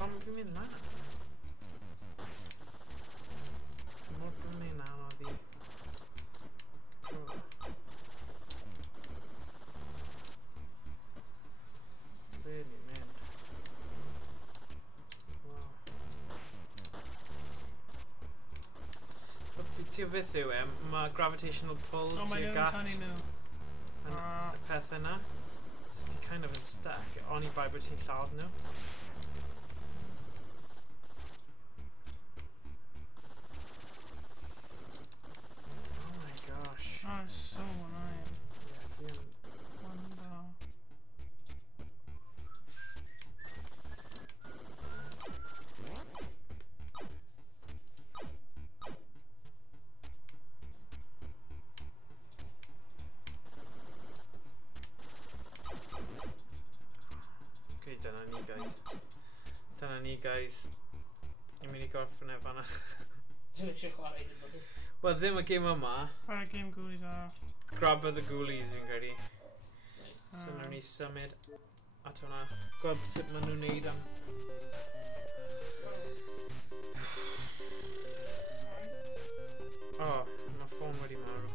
Pam fi'n mynd lan? Mor brynu na o fi. Really, man. Wow. Ti o beth yw mae gravitational pull tu'r gat yn y peth yna. So ti kind of yn stuck, oni bai bod ti'n lladd nhw. Oh my gosh. Oh, it's so annoying. Yeah, Wonder. Okay, dyna ni guys. Dyna ni guys. Ni'n mynd I gorffen efo hwnna. Dwi'n eisiau chwarae hyn bod. Wel, ddim y game yma. Chwarae game ghoulies a... Grab of the Ghoulies fi'n credu. Nice. So nawn ni symud at hwnna. Gweld sut maen nhw'n neud am. Oh, mae ffôn wedi marw.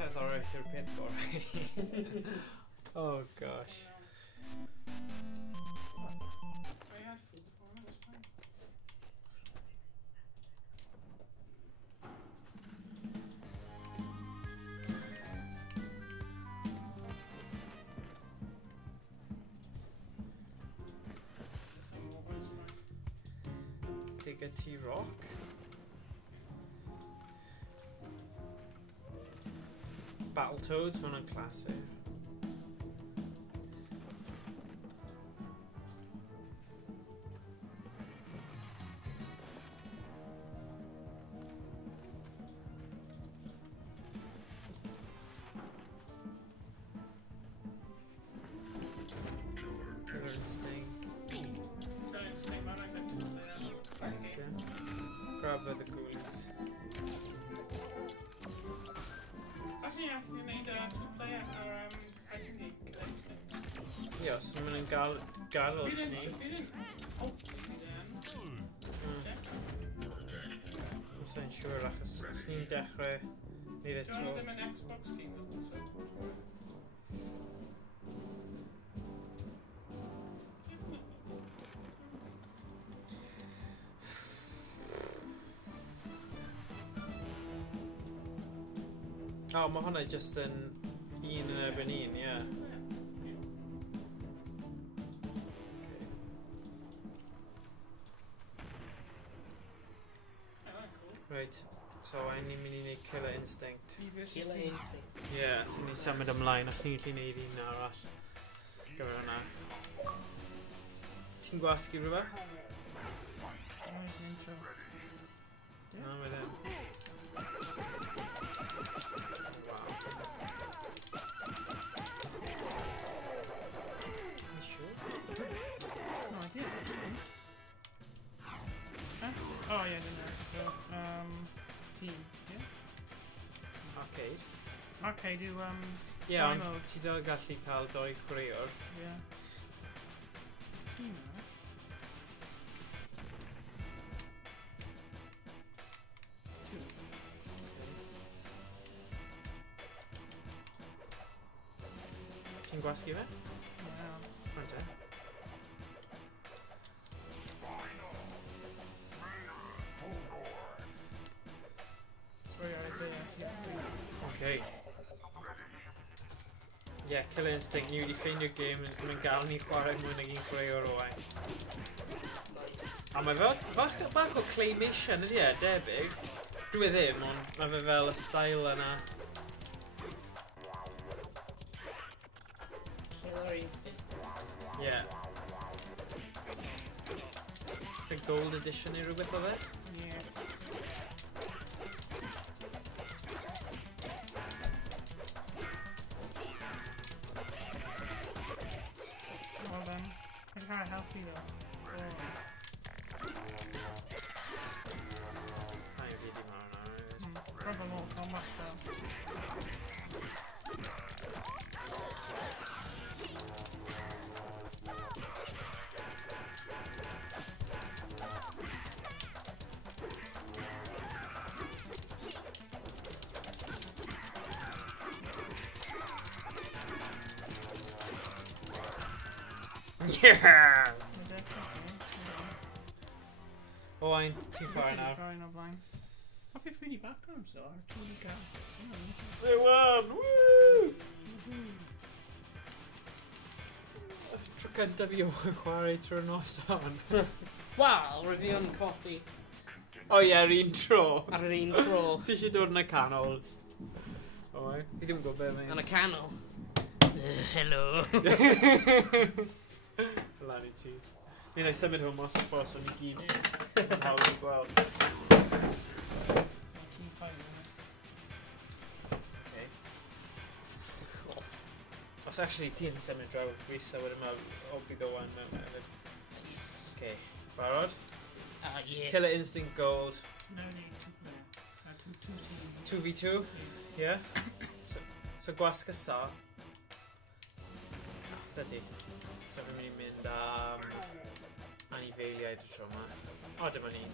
Cerddoriaeth yw'r peth gorau. Oh gosh. I had food before, that was fine. Just some more, but it's fine. Dig a T-Rock. Battletoads, maen nhw'n classic. Killer Instinct. Killer Instinct, man, I got to stay out. Okay. ffeindio os maen nhw'n gadw ni. Sa'n siŵr achos os ni'n dechrau neud y tro. Ddim yn Xbox game o so. O, mae hwnna just yn un yn erbyn un, ie. Right, so ni'n mynd i wneud Killer Instinct. Killer Instinct. Ie, so ni'n symud ymlaen os ni'n gallu wneud un arall. Gyfer hwnna. Ti'n gwasgu rhywbeth? Oes yn intro. No, mae ddim. Wow. Are you sure? No idea. Huh? Oh yeah, no. So, team, yeah? Arcade. Arcade yw, Ie, Dau ond mode. ti dal gallu cael 2 chwaraewr. yeah. Team, right? Two. Ti'n gwasgu fe? Yeah. Rwan te. Sorry, I did Okay. Yeah, Killer Instinct, ni wedi ffeindio'r game, mae'n gael ni chwarae mwy nag un chwaraewr o wain. A mae fel bach o claymation ydi e, debyg. Dwi e ddim, ond mae fe fel y style yna. Killer Instinct. Yeah. The gold edition neu rhywbeth o fe? Yeah. Well then, it's kind of healthy though. Rhaid fi dim ar hwnna. Proper Mortal Kombat style. Yeah! O wain, ti'n chwarae nawr. Trying o blaen. Have you 3D backgrounds though? Or 2D gal? They won! Woo! Tro gyntaf fi o chwarae trwy'r noson. Wel, review'n coffi O ie, yr un tro. ar yr un tro. Si eisiau dod yn y canol. O wain, fi ddim yn gwybod beth Yn mae'n. y canol. Hello. Lan i ti. Fi'n ei symud hwn mas o ffos o'n i gyd. Yn hawdd i gweld. T5 Okay. Os actually ti'n symud draw, fi sylwyd yma o bydd o wan mewn hefyd. Okay, barod? Yeah. Killer Instinct Gold. No need to play. Two team. 2v2? Yeah? So gwasg y sa. Dydy. So fi'n mynd i mynd am anifeiliaid y tro yma. O, dyma ni.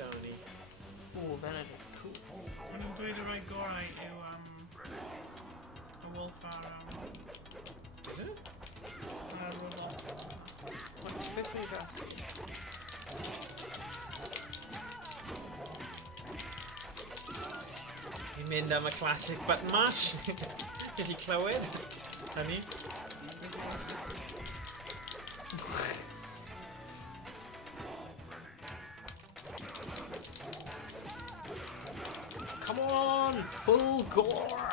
Dyma ni. Ooh, Benedict. Cool. Maen nhw'n dweud y rai gorau yw y wolf ar Is it? robot. What's beth fi'n gas? Fi'n mynd am y classic button mash. Gallu clywed? Hynny. Come on, full gore.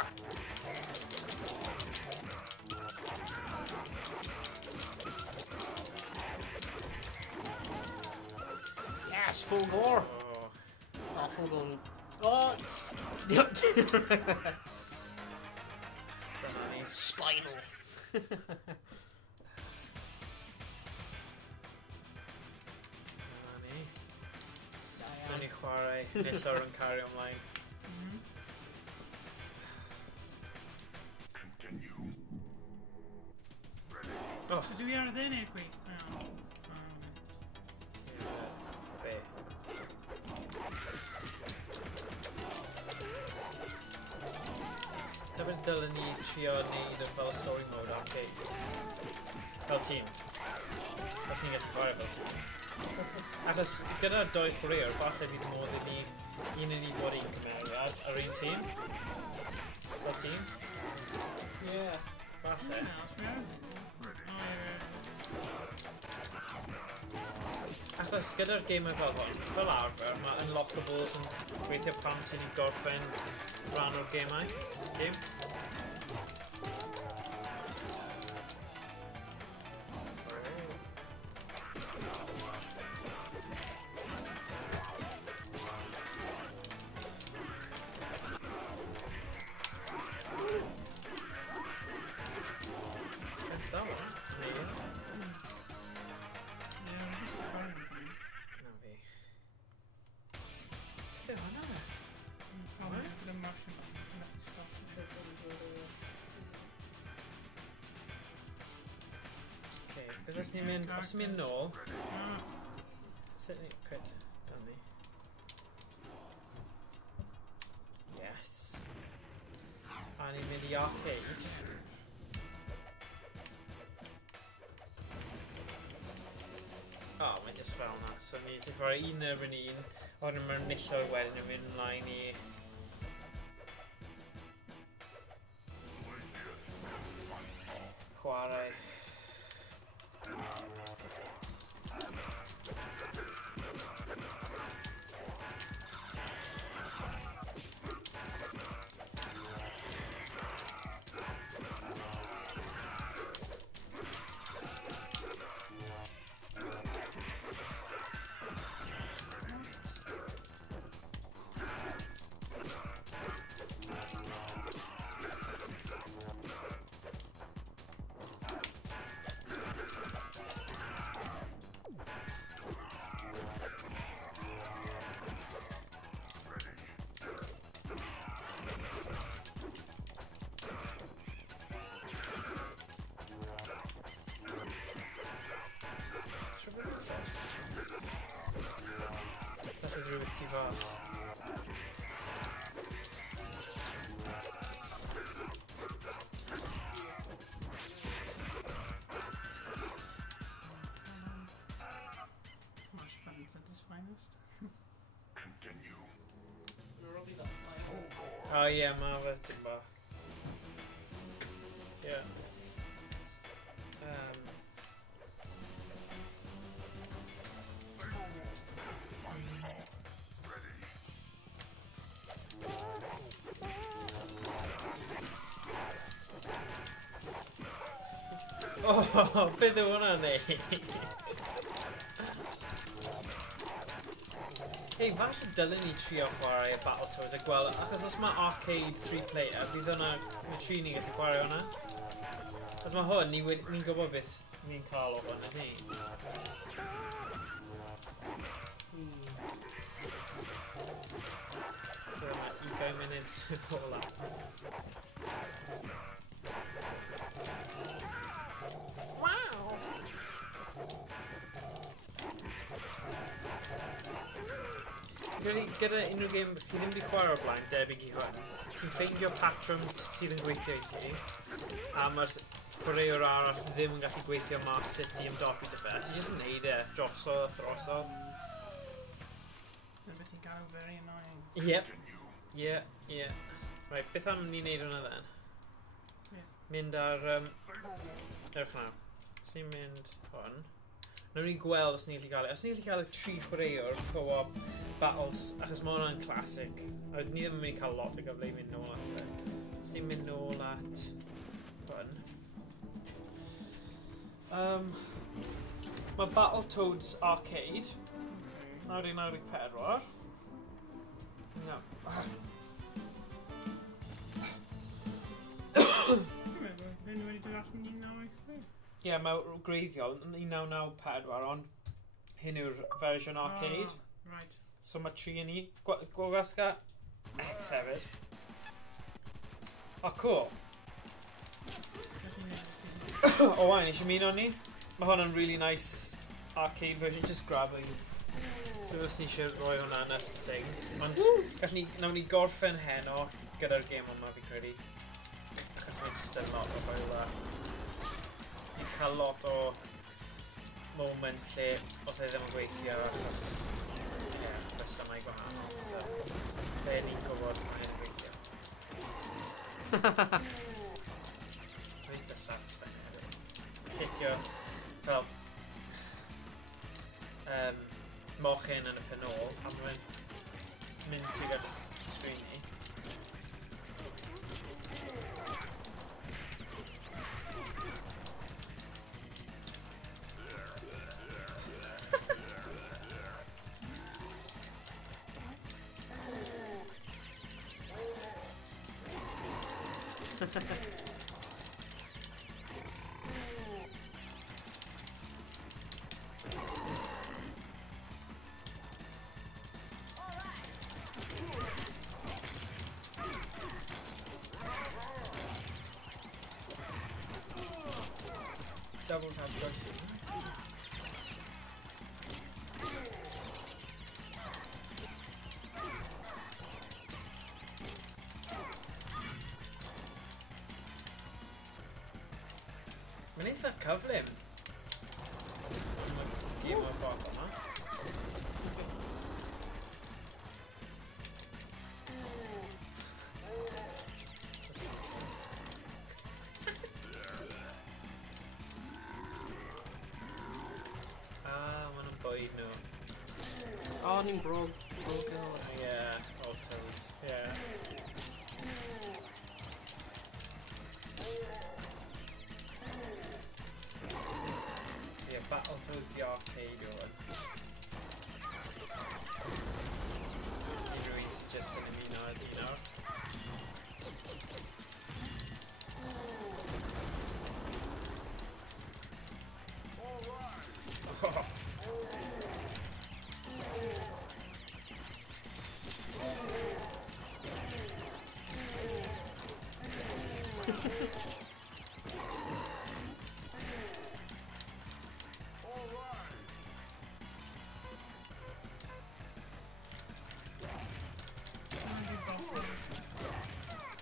Yes, full gore. Oh. Oh, full gore. Oh, it's... Dyma ni. Spinal. Dyma ni. So ni chwarae, nillor yn cario ymlaen. So dwi ar y ddyn neu gweith? Be? Dyma dylen ni trio neud y fel story mode arcade. Fel tîm. Os ni'n gallu chwarae fel tîm. Achos gyda'r doi chwaraewr, falle fydd modd I ni un yn ni bod un cymeriad ar un tîm. Fel tîm. Ie. Falle. Achos gyda'r gemau fel hwn, fel arfer, mae unlockables yn gweithio pan ti'n I gorffen rhan o'r gemau. Game. That's that one. Maybe. Be hwnna fe? Okay, beth os ni'n mynd, os ni'n mynd nôl, sut ni, cwyd, dan ni. Yes. A ni'n mynd I arcade. Oh, mae just fel na, so ni ti'n chwarae un erbyn un, ond mae'n millio'r wedyn yn mynd ymlaen I... chwarae. That is really too fast. Much buttons at its finest. Oh yeah, mae fe tipyn bach. Yeah. Oh, beth yw hwnna'n neud? Hei, falle dylen ni trio chwarae y Battletoads a gweld, achos os mae arcade 3-player, bydd hwnna, mae tri ni'n gallu chwarae hwnna. Os mae hwn, ni'n gwybod beth ni'n cael o hwnna, ni. Bydd hwnna 20 munud ola. Gyda unrhyw gêm chi ddim wedi chwarae o blaen debyg I hwn, ti'n ffeindio patrwm sydd yn gweithio I ti, a mae'r chwaraewr arall ddim yn gallu gweithio mas sut I ymdopi dy fe. Ti'n jyst yn neud e drosodd a throsodd. Dyna beth i'n galw very annoying. Yep. Yeah. Right, beth am ni'n neud hwnna then? Yes. Mynd ar... Ewch nawr. Os ni'n mynd hwn. Nawr ni'n gweld os ni'n gallu cael e. Os ni'n gallu cael y tri chwaraewr co-op battles, achos mae hwnna'n classic. A ni ddim yn mynd I cael lot o gyfle I mynd nôl at e. Os ni'n mynd nôl at hwn. Mae Battletoads Arcade. 1994. No. Then wedi dod allan 1993. Ie, mae greiddiol 1994, ond hyn yw'r fersiwn arcade. Right. So mae tri yn ni. Gwasga X hefyd. Oh, cool. O wain, eisiau mynd o'n ni? Mae hwn yn really nice arcade version, just grab it. So os ni eisiau rhoi hwnna yn y thing. Ond nawn ni gorffen heno gyda'r game yma fi credu. Achos mae'n just yn lot o hwyl dda. Ni'n cael lot o moments lle oedd e ddim yn gweithio achos resymau gwahanol. So, lle ni'n gwybod mae'n yn gweithio. Mae'n eitha satisfying hefyd. Cicio fel mochyn yn y pen ôl, a mae'n mynd tuag at y sgrin ni. Double tap crossing. Mae'n eitha cyflym. Mae'n gym o'r ffordd yma. Ma'n bwyd nhw. O, ni'n broke out. Yeah, autos. Yeah. Yeah, Battletoads the arcade one. Unrhyw un sy'n just yn ymuno â di nawr.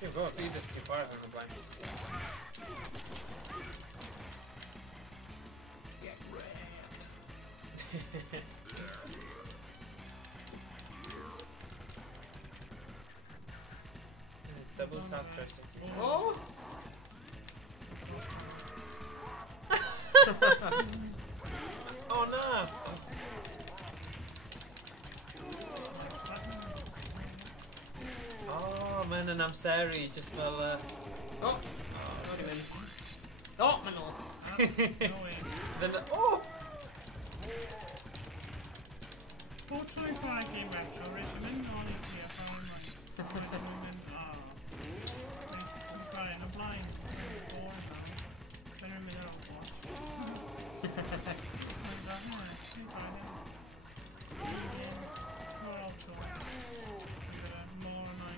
You've got a few that's too far on the blind. Get wrecked. Double tap first. Oh! Oh no! Oh, mae'n yn amseru, just fel Oh! Not even. Oh, my no. No way. Then, oh! Pob tro i'n chwarae game retro, rhaid yn mynd nôl I ti a chwarae mlaen. A wedyn nhw'n mynd, Dwi'n chwarae yn y blaen. Dwi'n bored now. Dwi'n mynd ar Overwatch. Dwi'n chwarae More ultra. More 90.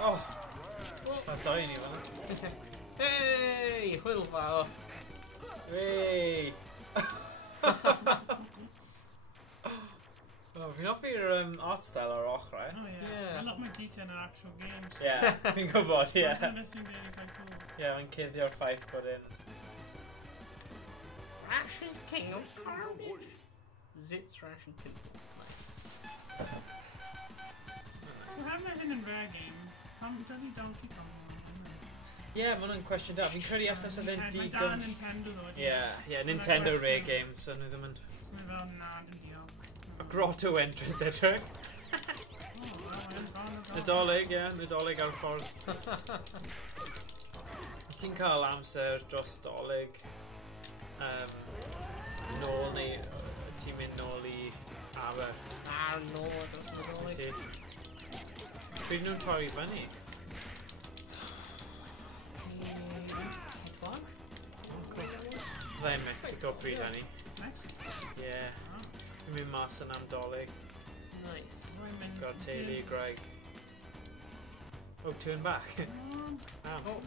Oh! Mae'n doi ni fan. Hey! Hwyl fawr. Hey! Oh, fi'n hoffi'r art style ar ochr, right? Oh yeah. Yeah. A lot more detail in our actual games. Yeah, fi'n gwybod, yeah. That's really quite cool. Yeah, mae'n cuddio'r ffaith bod yn... Rash is king of carnage. Zits, Rash and Pimple. Nice. So how about in a rare game? Doesn't Donkey Kong? Yeah, mae'n yn cwestiwn da. Fi'n credu achos oedd e'n Mae digon... da Nintendo though. Yeah, Nintendo rare games, so nhw ddim yn... Mae fel na, dim diolch. A grotto entrance edrych. Nadolig, ie, Nadolig ar ffordd. Ti'n cael amser dros dolig nôl neu ti'n mynd nôl I aber? No, dros Nadolig. Pryd nhw'n torri fyny? Dda in Mexico pryd hynny. Mexico? Yeah. Dwi'n mynd mas yn amdolig. Nice. Got Taylor, Greg. Oh, turn back. Ow.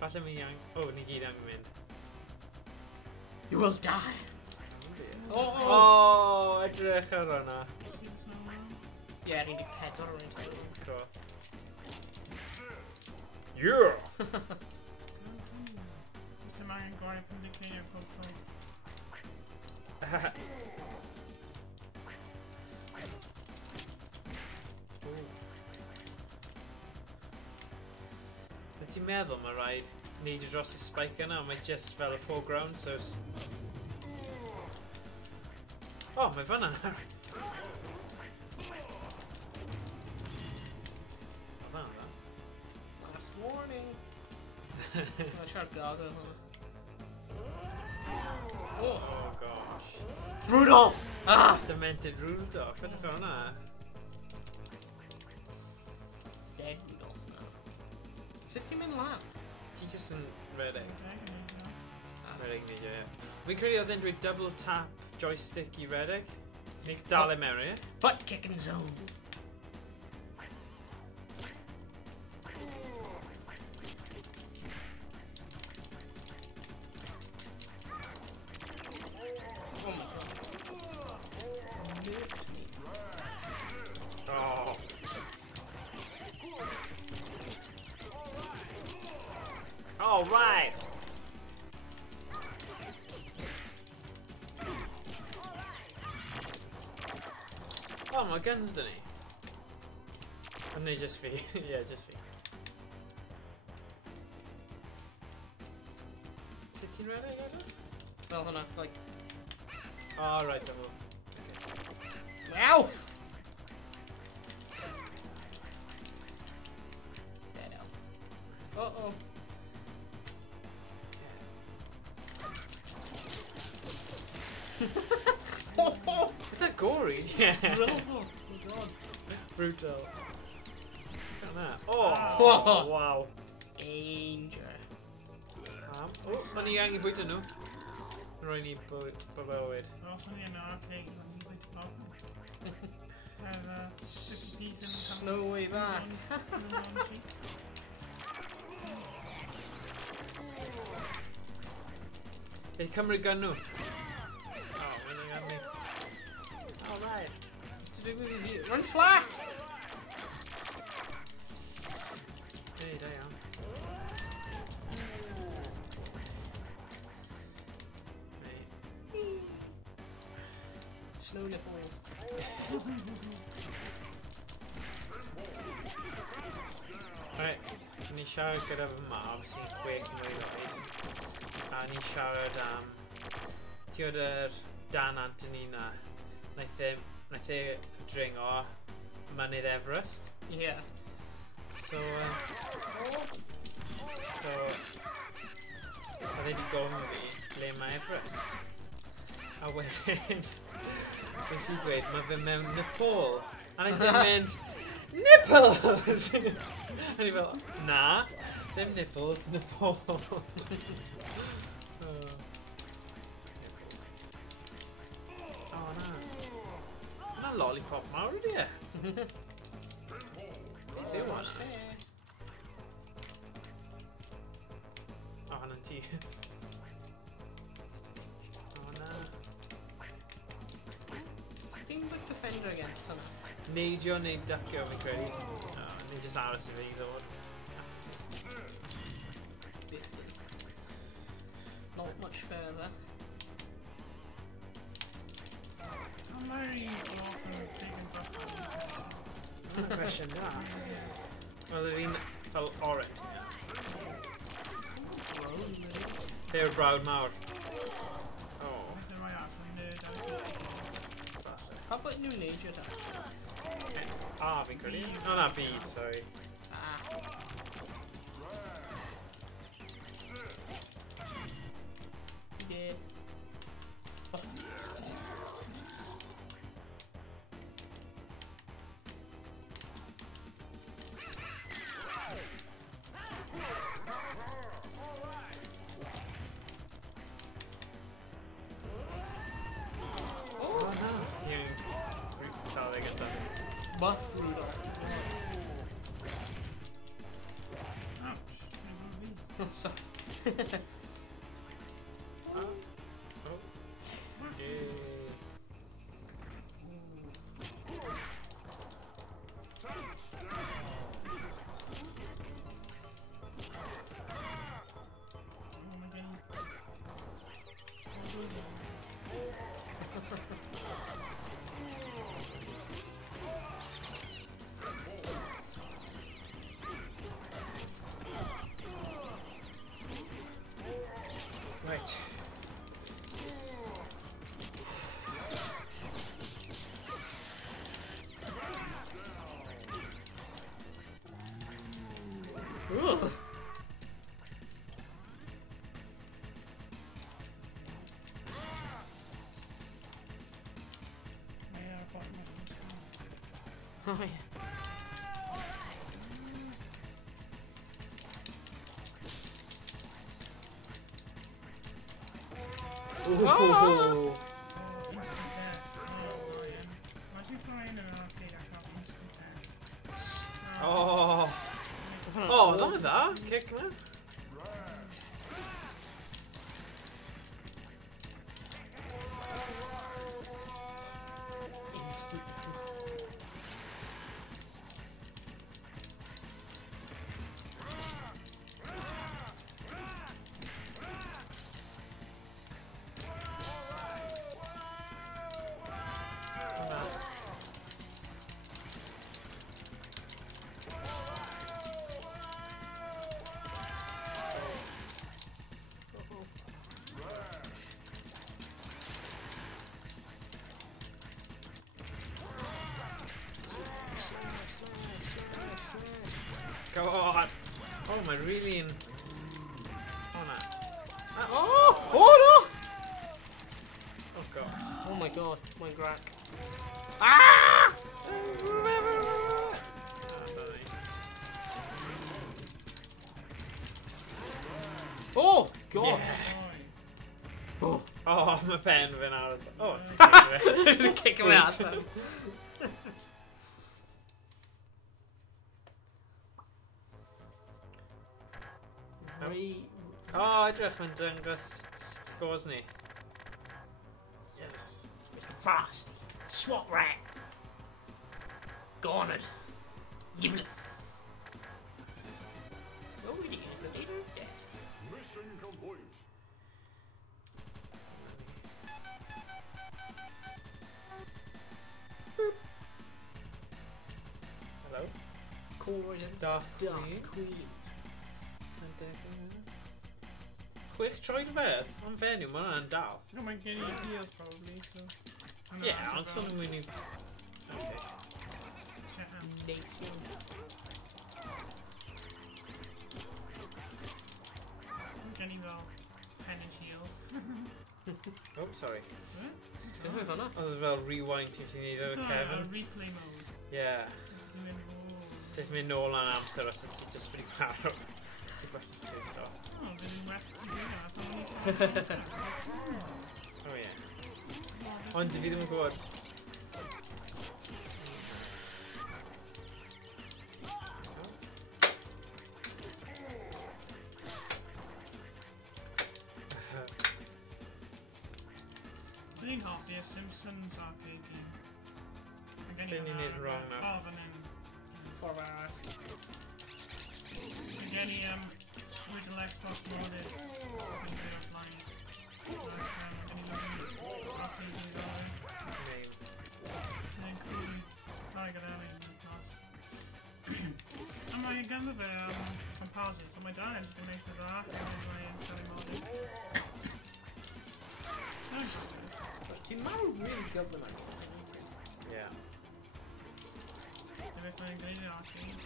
Falle mi yang... Oh, ni gyd am mynd. You will die. Oh, edrych ar hwnna. Ie, ni'n di pedwar o'r un teulu. Go. Yeah! Dyma angen gwario 50k o pob tro. Ti'n meddwl mae rhaid neidio dros y spike yna, mae just fel y foreground, so... Oh, mae fanna. Last warning. I'll try to gargle hwnna. Oh gosh. Rudolph! Ah! Demented Rudolph, edrych ar hwnna. Dead Rudolph now. Sut ti'n mynd lan? Ti just yn redeg. Ah. Redeg neidio, ie. Fi'n credu oedd e'n dweud double tap joystick I redeg. Neu dal e mewn, ie? Butt kicking zone. Oh. All right. Oh, my guns, didn't he? And they just fi. Yeah, just fi. Sitting right there, Fel hwnna, like... Oh, right, double. Elf! Dead elf. Uh-oh. Is that gory? Yeah. Brutal. Oh god. Brutal. Look at that. Oh, Wow. wow. Danger. Oh, o'n I angen bwyta nhw. Roi ni bywyd. Os o'n i yn arcade, o'n i'n gweithio pob. Snowy back. Beth cymryd gan nhw? Oh, mae'n gan ni. Oh, right. To do with you. Run flat! Hey, da iawn. Snow nipples. Right, ni'n siarad gyda fy mab sy'n 6 mlynedd oed. A ni'n siarad am... Ti oedd yr Dan Anthony na. Naeth e dringo mynydd Everest. Yeah. So, oedd e di gofyn fi le mae Everest. A wedyn, nes I dweud, mae fe mewn Nepal. A na ddim mynd, nipples! A ni fel, na, ddim nipples, Nepal. Oh, na. Na lollipop mawr ydi e. Beth yw hwnna? O, hwnna'n ti. O, na. Ti'n good defender against hwnna? Neidio neu duckio fi'n credu. No, ni jyst aros I fi I ddod. Not much further. Ond mae'n block yn big yn bach. Mae'n cwestiwn da. Wel, fi'n fel oren. They're brawd mawr. Oh. Beth yw'n actually nerd ar How about new nature da? Ah, fi'n credu. No, na, B, sorry. Ah. You did. Oh. Oh, no. Yung... Sabi get that. Muffled. Ouch. I'm sorry. Oh. Yeah. Oh my god. Right. Ugh. Yeah, I bought my Oh, yeah. Oh! instant death. Oh, Ryan. Imagine trying an arcade, I got instant death. Oh! Oh, look at that! Kick me. Instant. God! Oh, am I really in? Oh no! Oh! Oh no! Oh god! Oh my god, my crack. Ah! Oh god! Yeah. Boy. Oh, my pen went out. Oh, Just kick him out. Oh, edrych yn dangos scores ni. Yes. Fast. Swat rat. Garnered. Giblet. All we need is the leader of death. Mission complete. Hello? Corridor. Dark Dark Queen. Queen. Quick troed fedd, ond fenyw, mae hwnna'n dal. Oh, mae'n gen i heals probably, so... I'm not Ie, as ond sôn yn mynd i... Okay. Nation. I'm gen i fel pen and shields. Oh, sorry. Beth oedd hwnna? Oedd e fel rewind ti'n ti'n neud o'r Kevin. Replay mode. Yeah. Dwi'n mynd, oh. Dwi'n mynd nôl yn amser os ydych just wedi parod. Sy'n gwestiwn sy'n do. Oh, fydd yn well to do that. I'm only trying Oh, yeah. Ond fi ddim yn gwybod. Dwi'n hoffi y Simpsons arcade game. Mae gen i Be ni'n neud yn wrong nawr? Oh, fan hyn. Ffordd arall. Mae gen i original Xbox modded. Dwi'n mynd offline. Gen i login arcade game gallery. Mae'n cool. Rhaid gyda fi'n glas. A mae ganddo fe composite. So mae dan edrych yn eitha dda. Mae'n cael ei modded. Nice. Dwi'n marw really gyflym ag. Yeah. Dyna beth mae'n gwneud i'r arcade.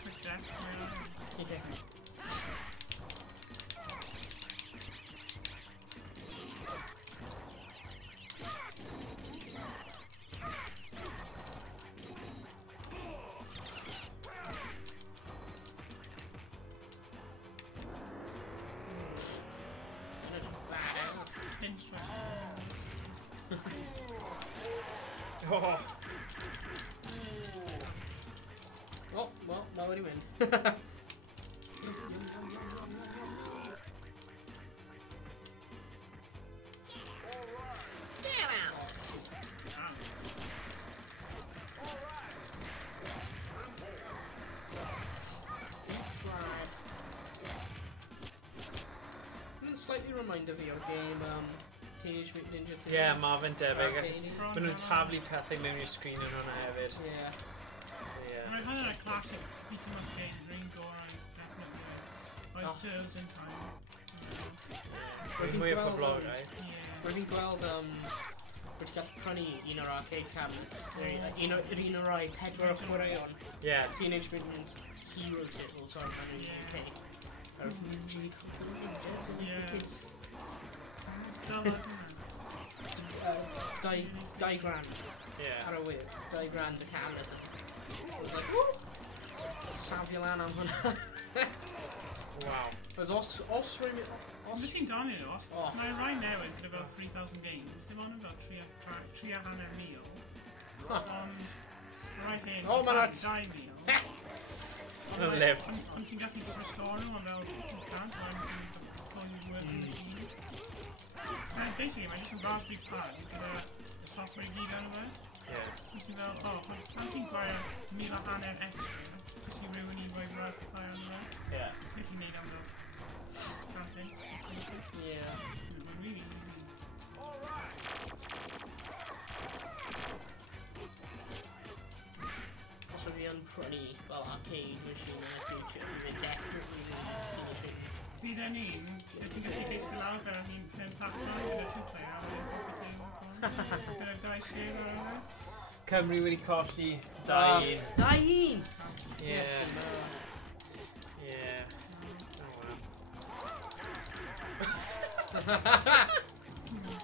Quick death. Ie. Pinch Oh! Oh, well, mae wedi mynd. Slightly reminder fi o'r game Teenage Mutant Ninja Turtles. Yeah, Marvin debyg. Arcade-y. Maen nhw'n tablu pethau mewn i'r sgrin yn hwnna hefyd. Yeah. So, yeah. Mae'n kind of like classic beat 'em up games, really go around definitely. Like Turtles in Time. Roedd mwy o poblog, right? Yeah. Rwy'n fi'n gweld wedi gallu prynu un o'r arcade cabinets. Un o'r rai pedwar o chwaraeon. Yeah. Teenage Mutant Hero Turtles o'r fan yn UK. Ar really cool Yeah. kids. Fel hyn. £2,000 Yeah. ar y wir. £2,000 y cabinet. I was like, woo! Safio lan am hwnna. Wow. Os rwy'n... Ond beth sy'n danu nhw, os Oh. mae rai newydd gyda fel 3,000 games, dim ond yn fel 3,500,000. Ond rai hyn, Oh, ma' 'na- 2,000. Yn y lift. Ond ti'n gallu restore nhw, ond fel you can't, ond ti'n working machine. Basically, mae'n jyst yn Raspberry Pi gyda y software i gyd arno fe. Yeah. So ti'n fel, pan ti'n gwario 1,500 extra, jyst i rhywun i roi Raspberry Pi arno fe. Yeah. Beth i'n neud am fel crafting. Yeah. Mae'n really easy. Os rwy'n fi yn prynu fel arcade machine in the future, fi'n definitely Bydd e'n un, ti'n gallu geisio lawr fel ni'n pen platform gyda two-player, a wedyn pocket in gyda 2 save ar yna. Cymru wedi colli 2-1. 2-1! Yeah. Yeah. Oh, wow.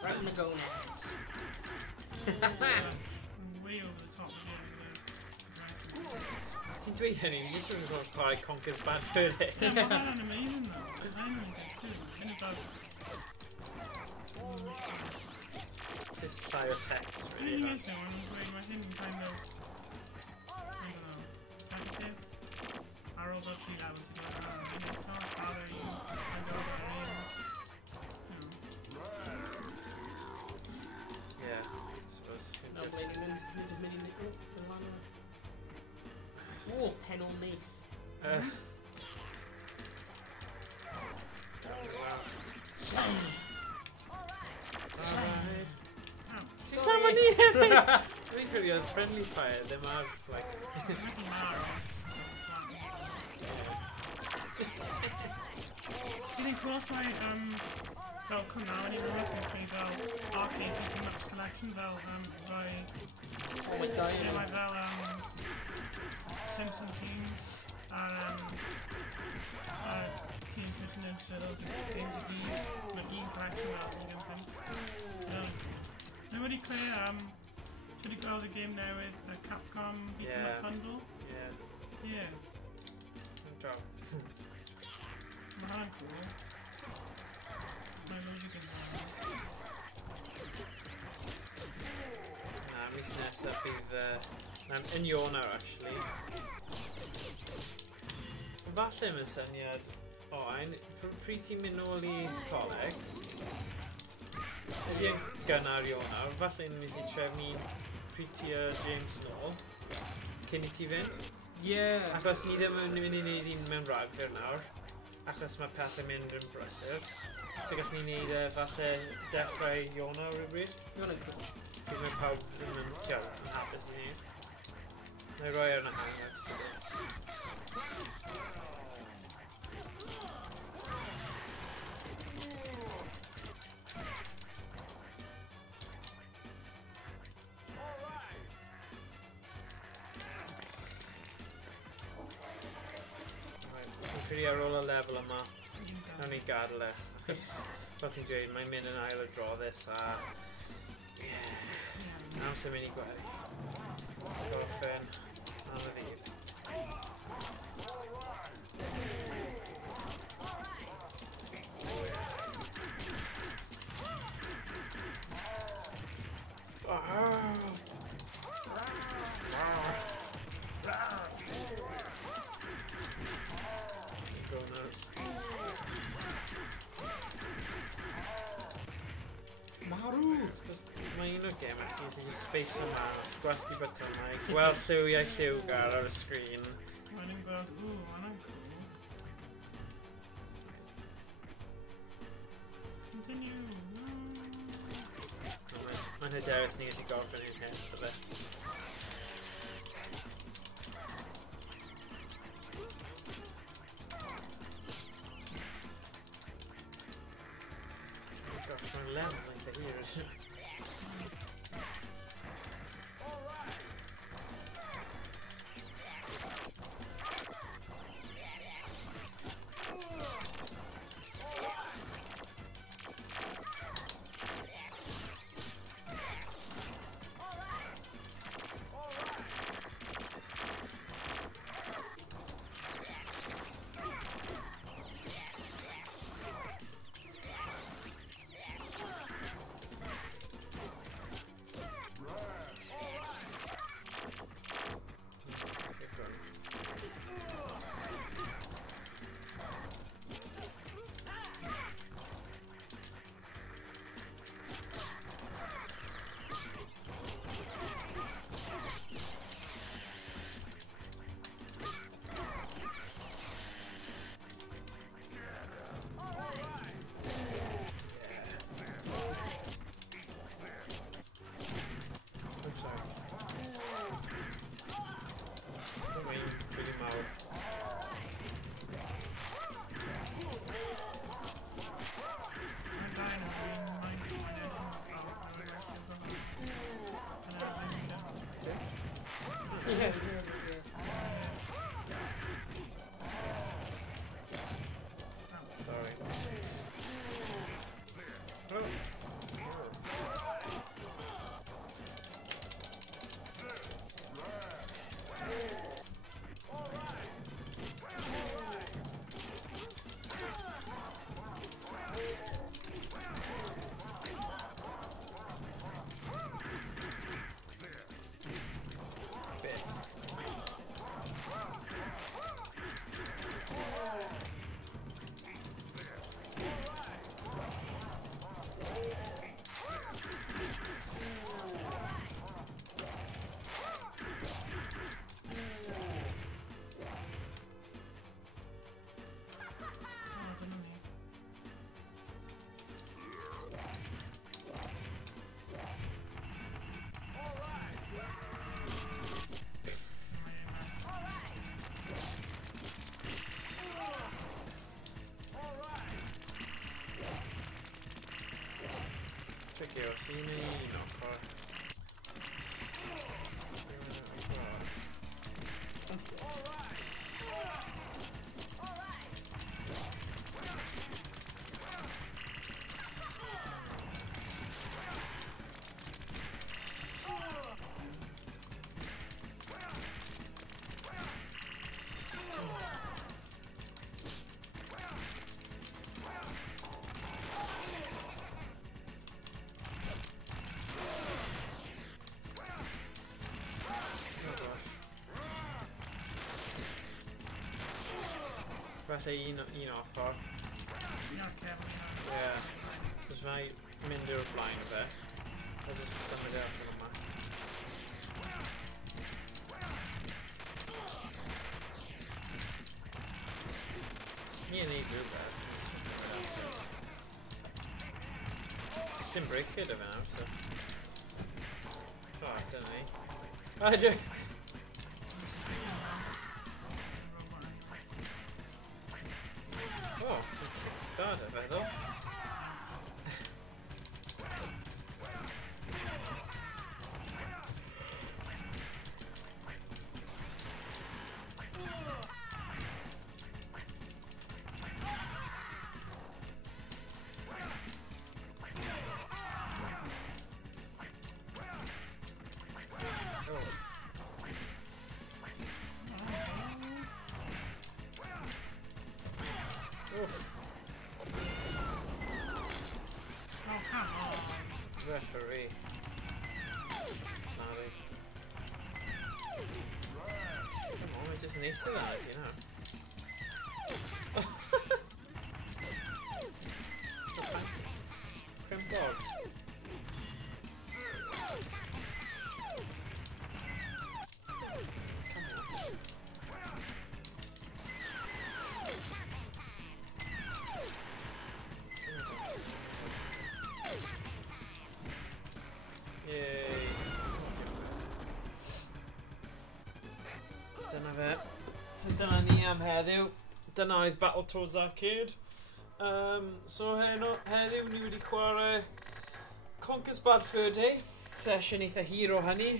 Right in the go next. Way over the top again. Ti'n dweud hynny, ni jyst rwy'n gwybod chwarae Conker's Bad Fur Day. Yeah, mae hwnna'n amazing though. I'm really good too. Yn y bug. Just llai o text, Yn really. un ys nhw, ond mae hyn yn kind of... I don't know. Repetitive. Ar ôl bod 3 levels, ti'n gwybod, yn y top, father, you can go there in. Yeah, I suppose. No, blame him in the mini nickel. Oh, penol neis. Wow. Slam! Alright. Ow. Is that what you have? I think you're friendly fire, them are like... Mickey Mara. Dwi'n close mae fel cwmna yn ei rhywbeth yn creu fel arcade beat 'em ups collection fel rhoi... Oh my god, Ie, mae fel Simpson team a'r Teenage Mutant Ninja Turtles games i gyd. Mae un collection fel 1.5. Mae wedi creu ti wedi gweld y game newydd y Capcom beat 'em up bundle? Yeah. Ie. Good job. Mae hwnna'n cool. Mae loads o games yna. Na, mis nesaf bydd... yn Iona, actually. Falle mae'n syniad... O, pryd ti'n mynd nôl i coleg? Ydy yn gynnar Iona, falle ni'n mynd i trefnu pryd ti a James nôl. Cyn i ti fynd? Yeah. Achos ni ddim yn mynd i wneud un mewn rhagfyr nawr. Achos mae pethau mynd yn brysur. So gallwn ni wneud falle dechrau Iona rhywbryd. You're not cool. Bydd mae pawb ddim yn hapus i ni. Neu roi ar yna hangouts to go. Dwi'n credu ar ôl y lefel yma, nawn ni gadael e. Achos, fel ti'n dweud, mae'n mynd yn ail o droddus a... Ie, amser mynd i gwely. Gorffen am y ddydd. Felly just space o mas, gwasgu botymau, gweld lliwiau lliwgar ar y sgrin. Mae'n i'n gweld, hwnna'n cool. Continue. Mae'n hyderus ni gallu gofyn i'n hyn, o fe. Gosh, mae'n lem like the heroes. Yeah. Sorry. Oh. Tricky, I've seen a knocker. Falle un ochr. Ie. Cos mae mynd o'r blaen o fe. A jyst symud e allan yma. Ni yn neud rhywbeth. Just dim break it o fe nawr, so... Fuck, dyna ni. A dwi... Oh, dad a feddwl. Referee. Sorry. Come on, we just needs to that, you know. Crimp dog. am heddiw. Dyna oedd Battletoads Arcade. So heddiw ni wedi chwarae Conker's Bad Fur Day. Session eitha hir o hynny.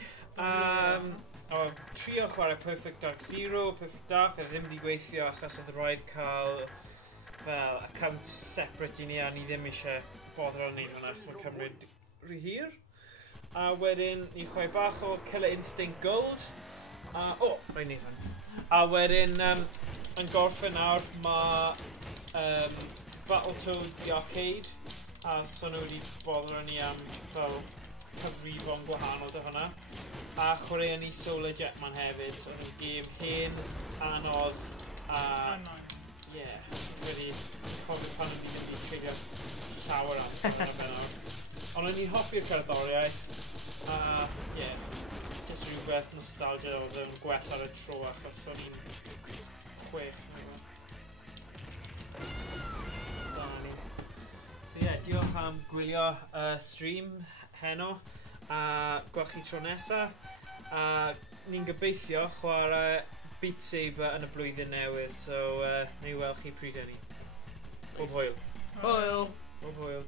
O trio chwarae Perfect Dark Zero, Perfect Dark, a ddim wedi gweithio achos oedd rhaid cael fel account separate I ni a ni ddim eisiau bodro yn neud hwnna achos mae'n cymryd rhy hir. A wedyn ni'n chwarae bach o Killer Instinct Gold. Rhaid neud hwn. A wedyn yn gorffen nawr mae Battletoads The Arcade. A so nhw wedi bodro ni am fel cyfrifon gwahanol dy hwnna. A chwarae ni Solar Jetman hefyd, so nhw'n gêm hen, anodd, a... Ie, wedi cofio pan o'n i ddim wedi treulio llawer amser yn y benod. Ond o'n i'n hoffi'r cerddoriaeth, a ie, jyst rhywbeth nostalgia oedd yn gwell ar y tro achos o'n i'n 6. So ie, diolch am gwylio stream heno, a gweld chi tro nesa, a ni'n gobeithio chwarae Beat Saber yn y blwyddyn newydd, so ni weld chi pryd hynny. Bob hwyl. Hwyl! Bob hwyl.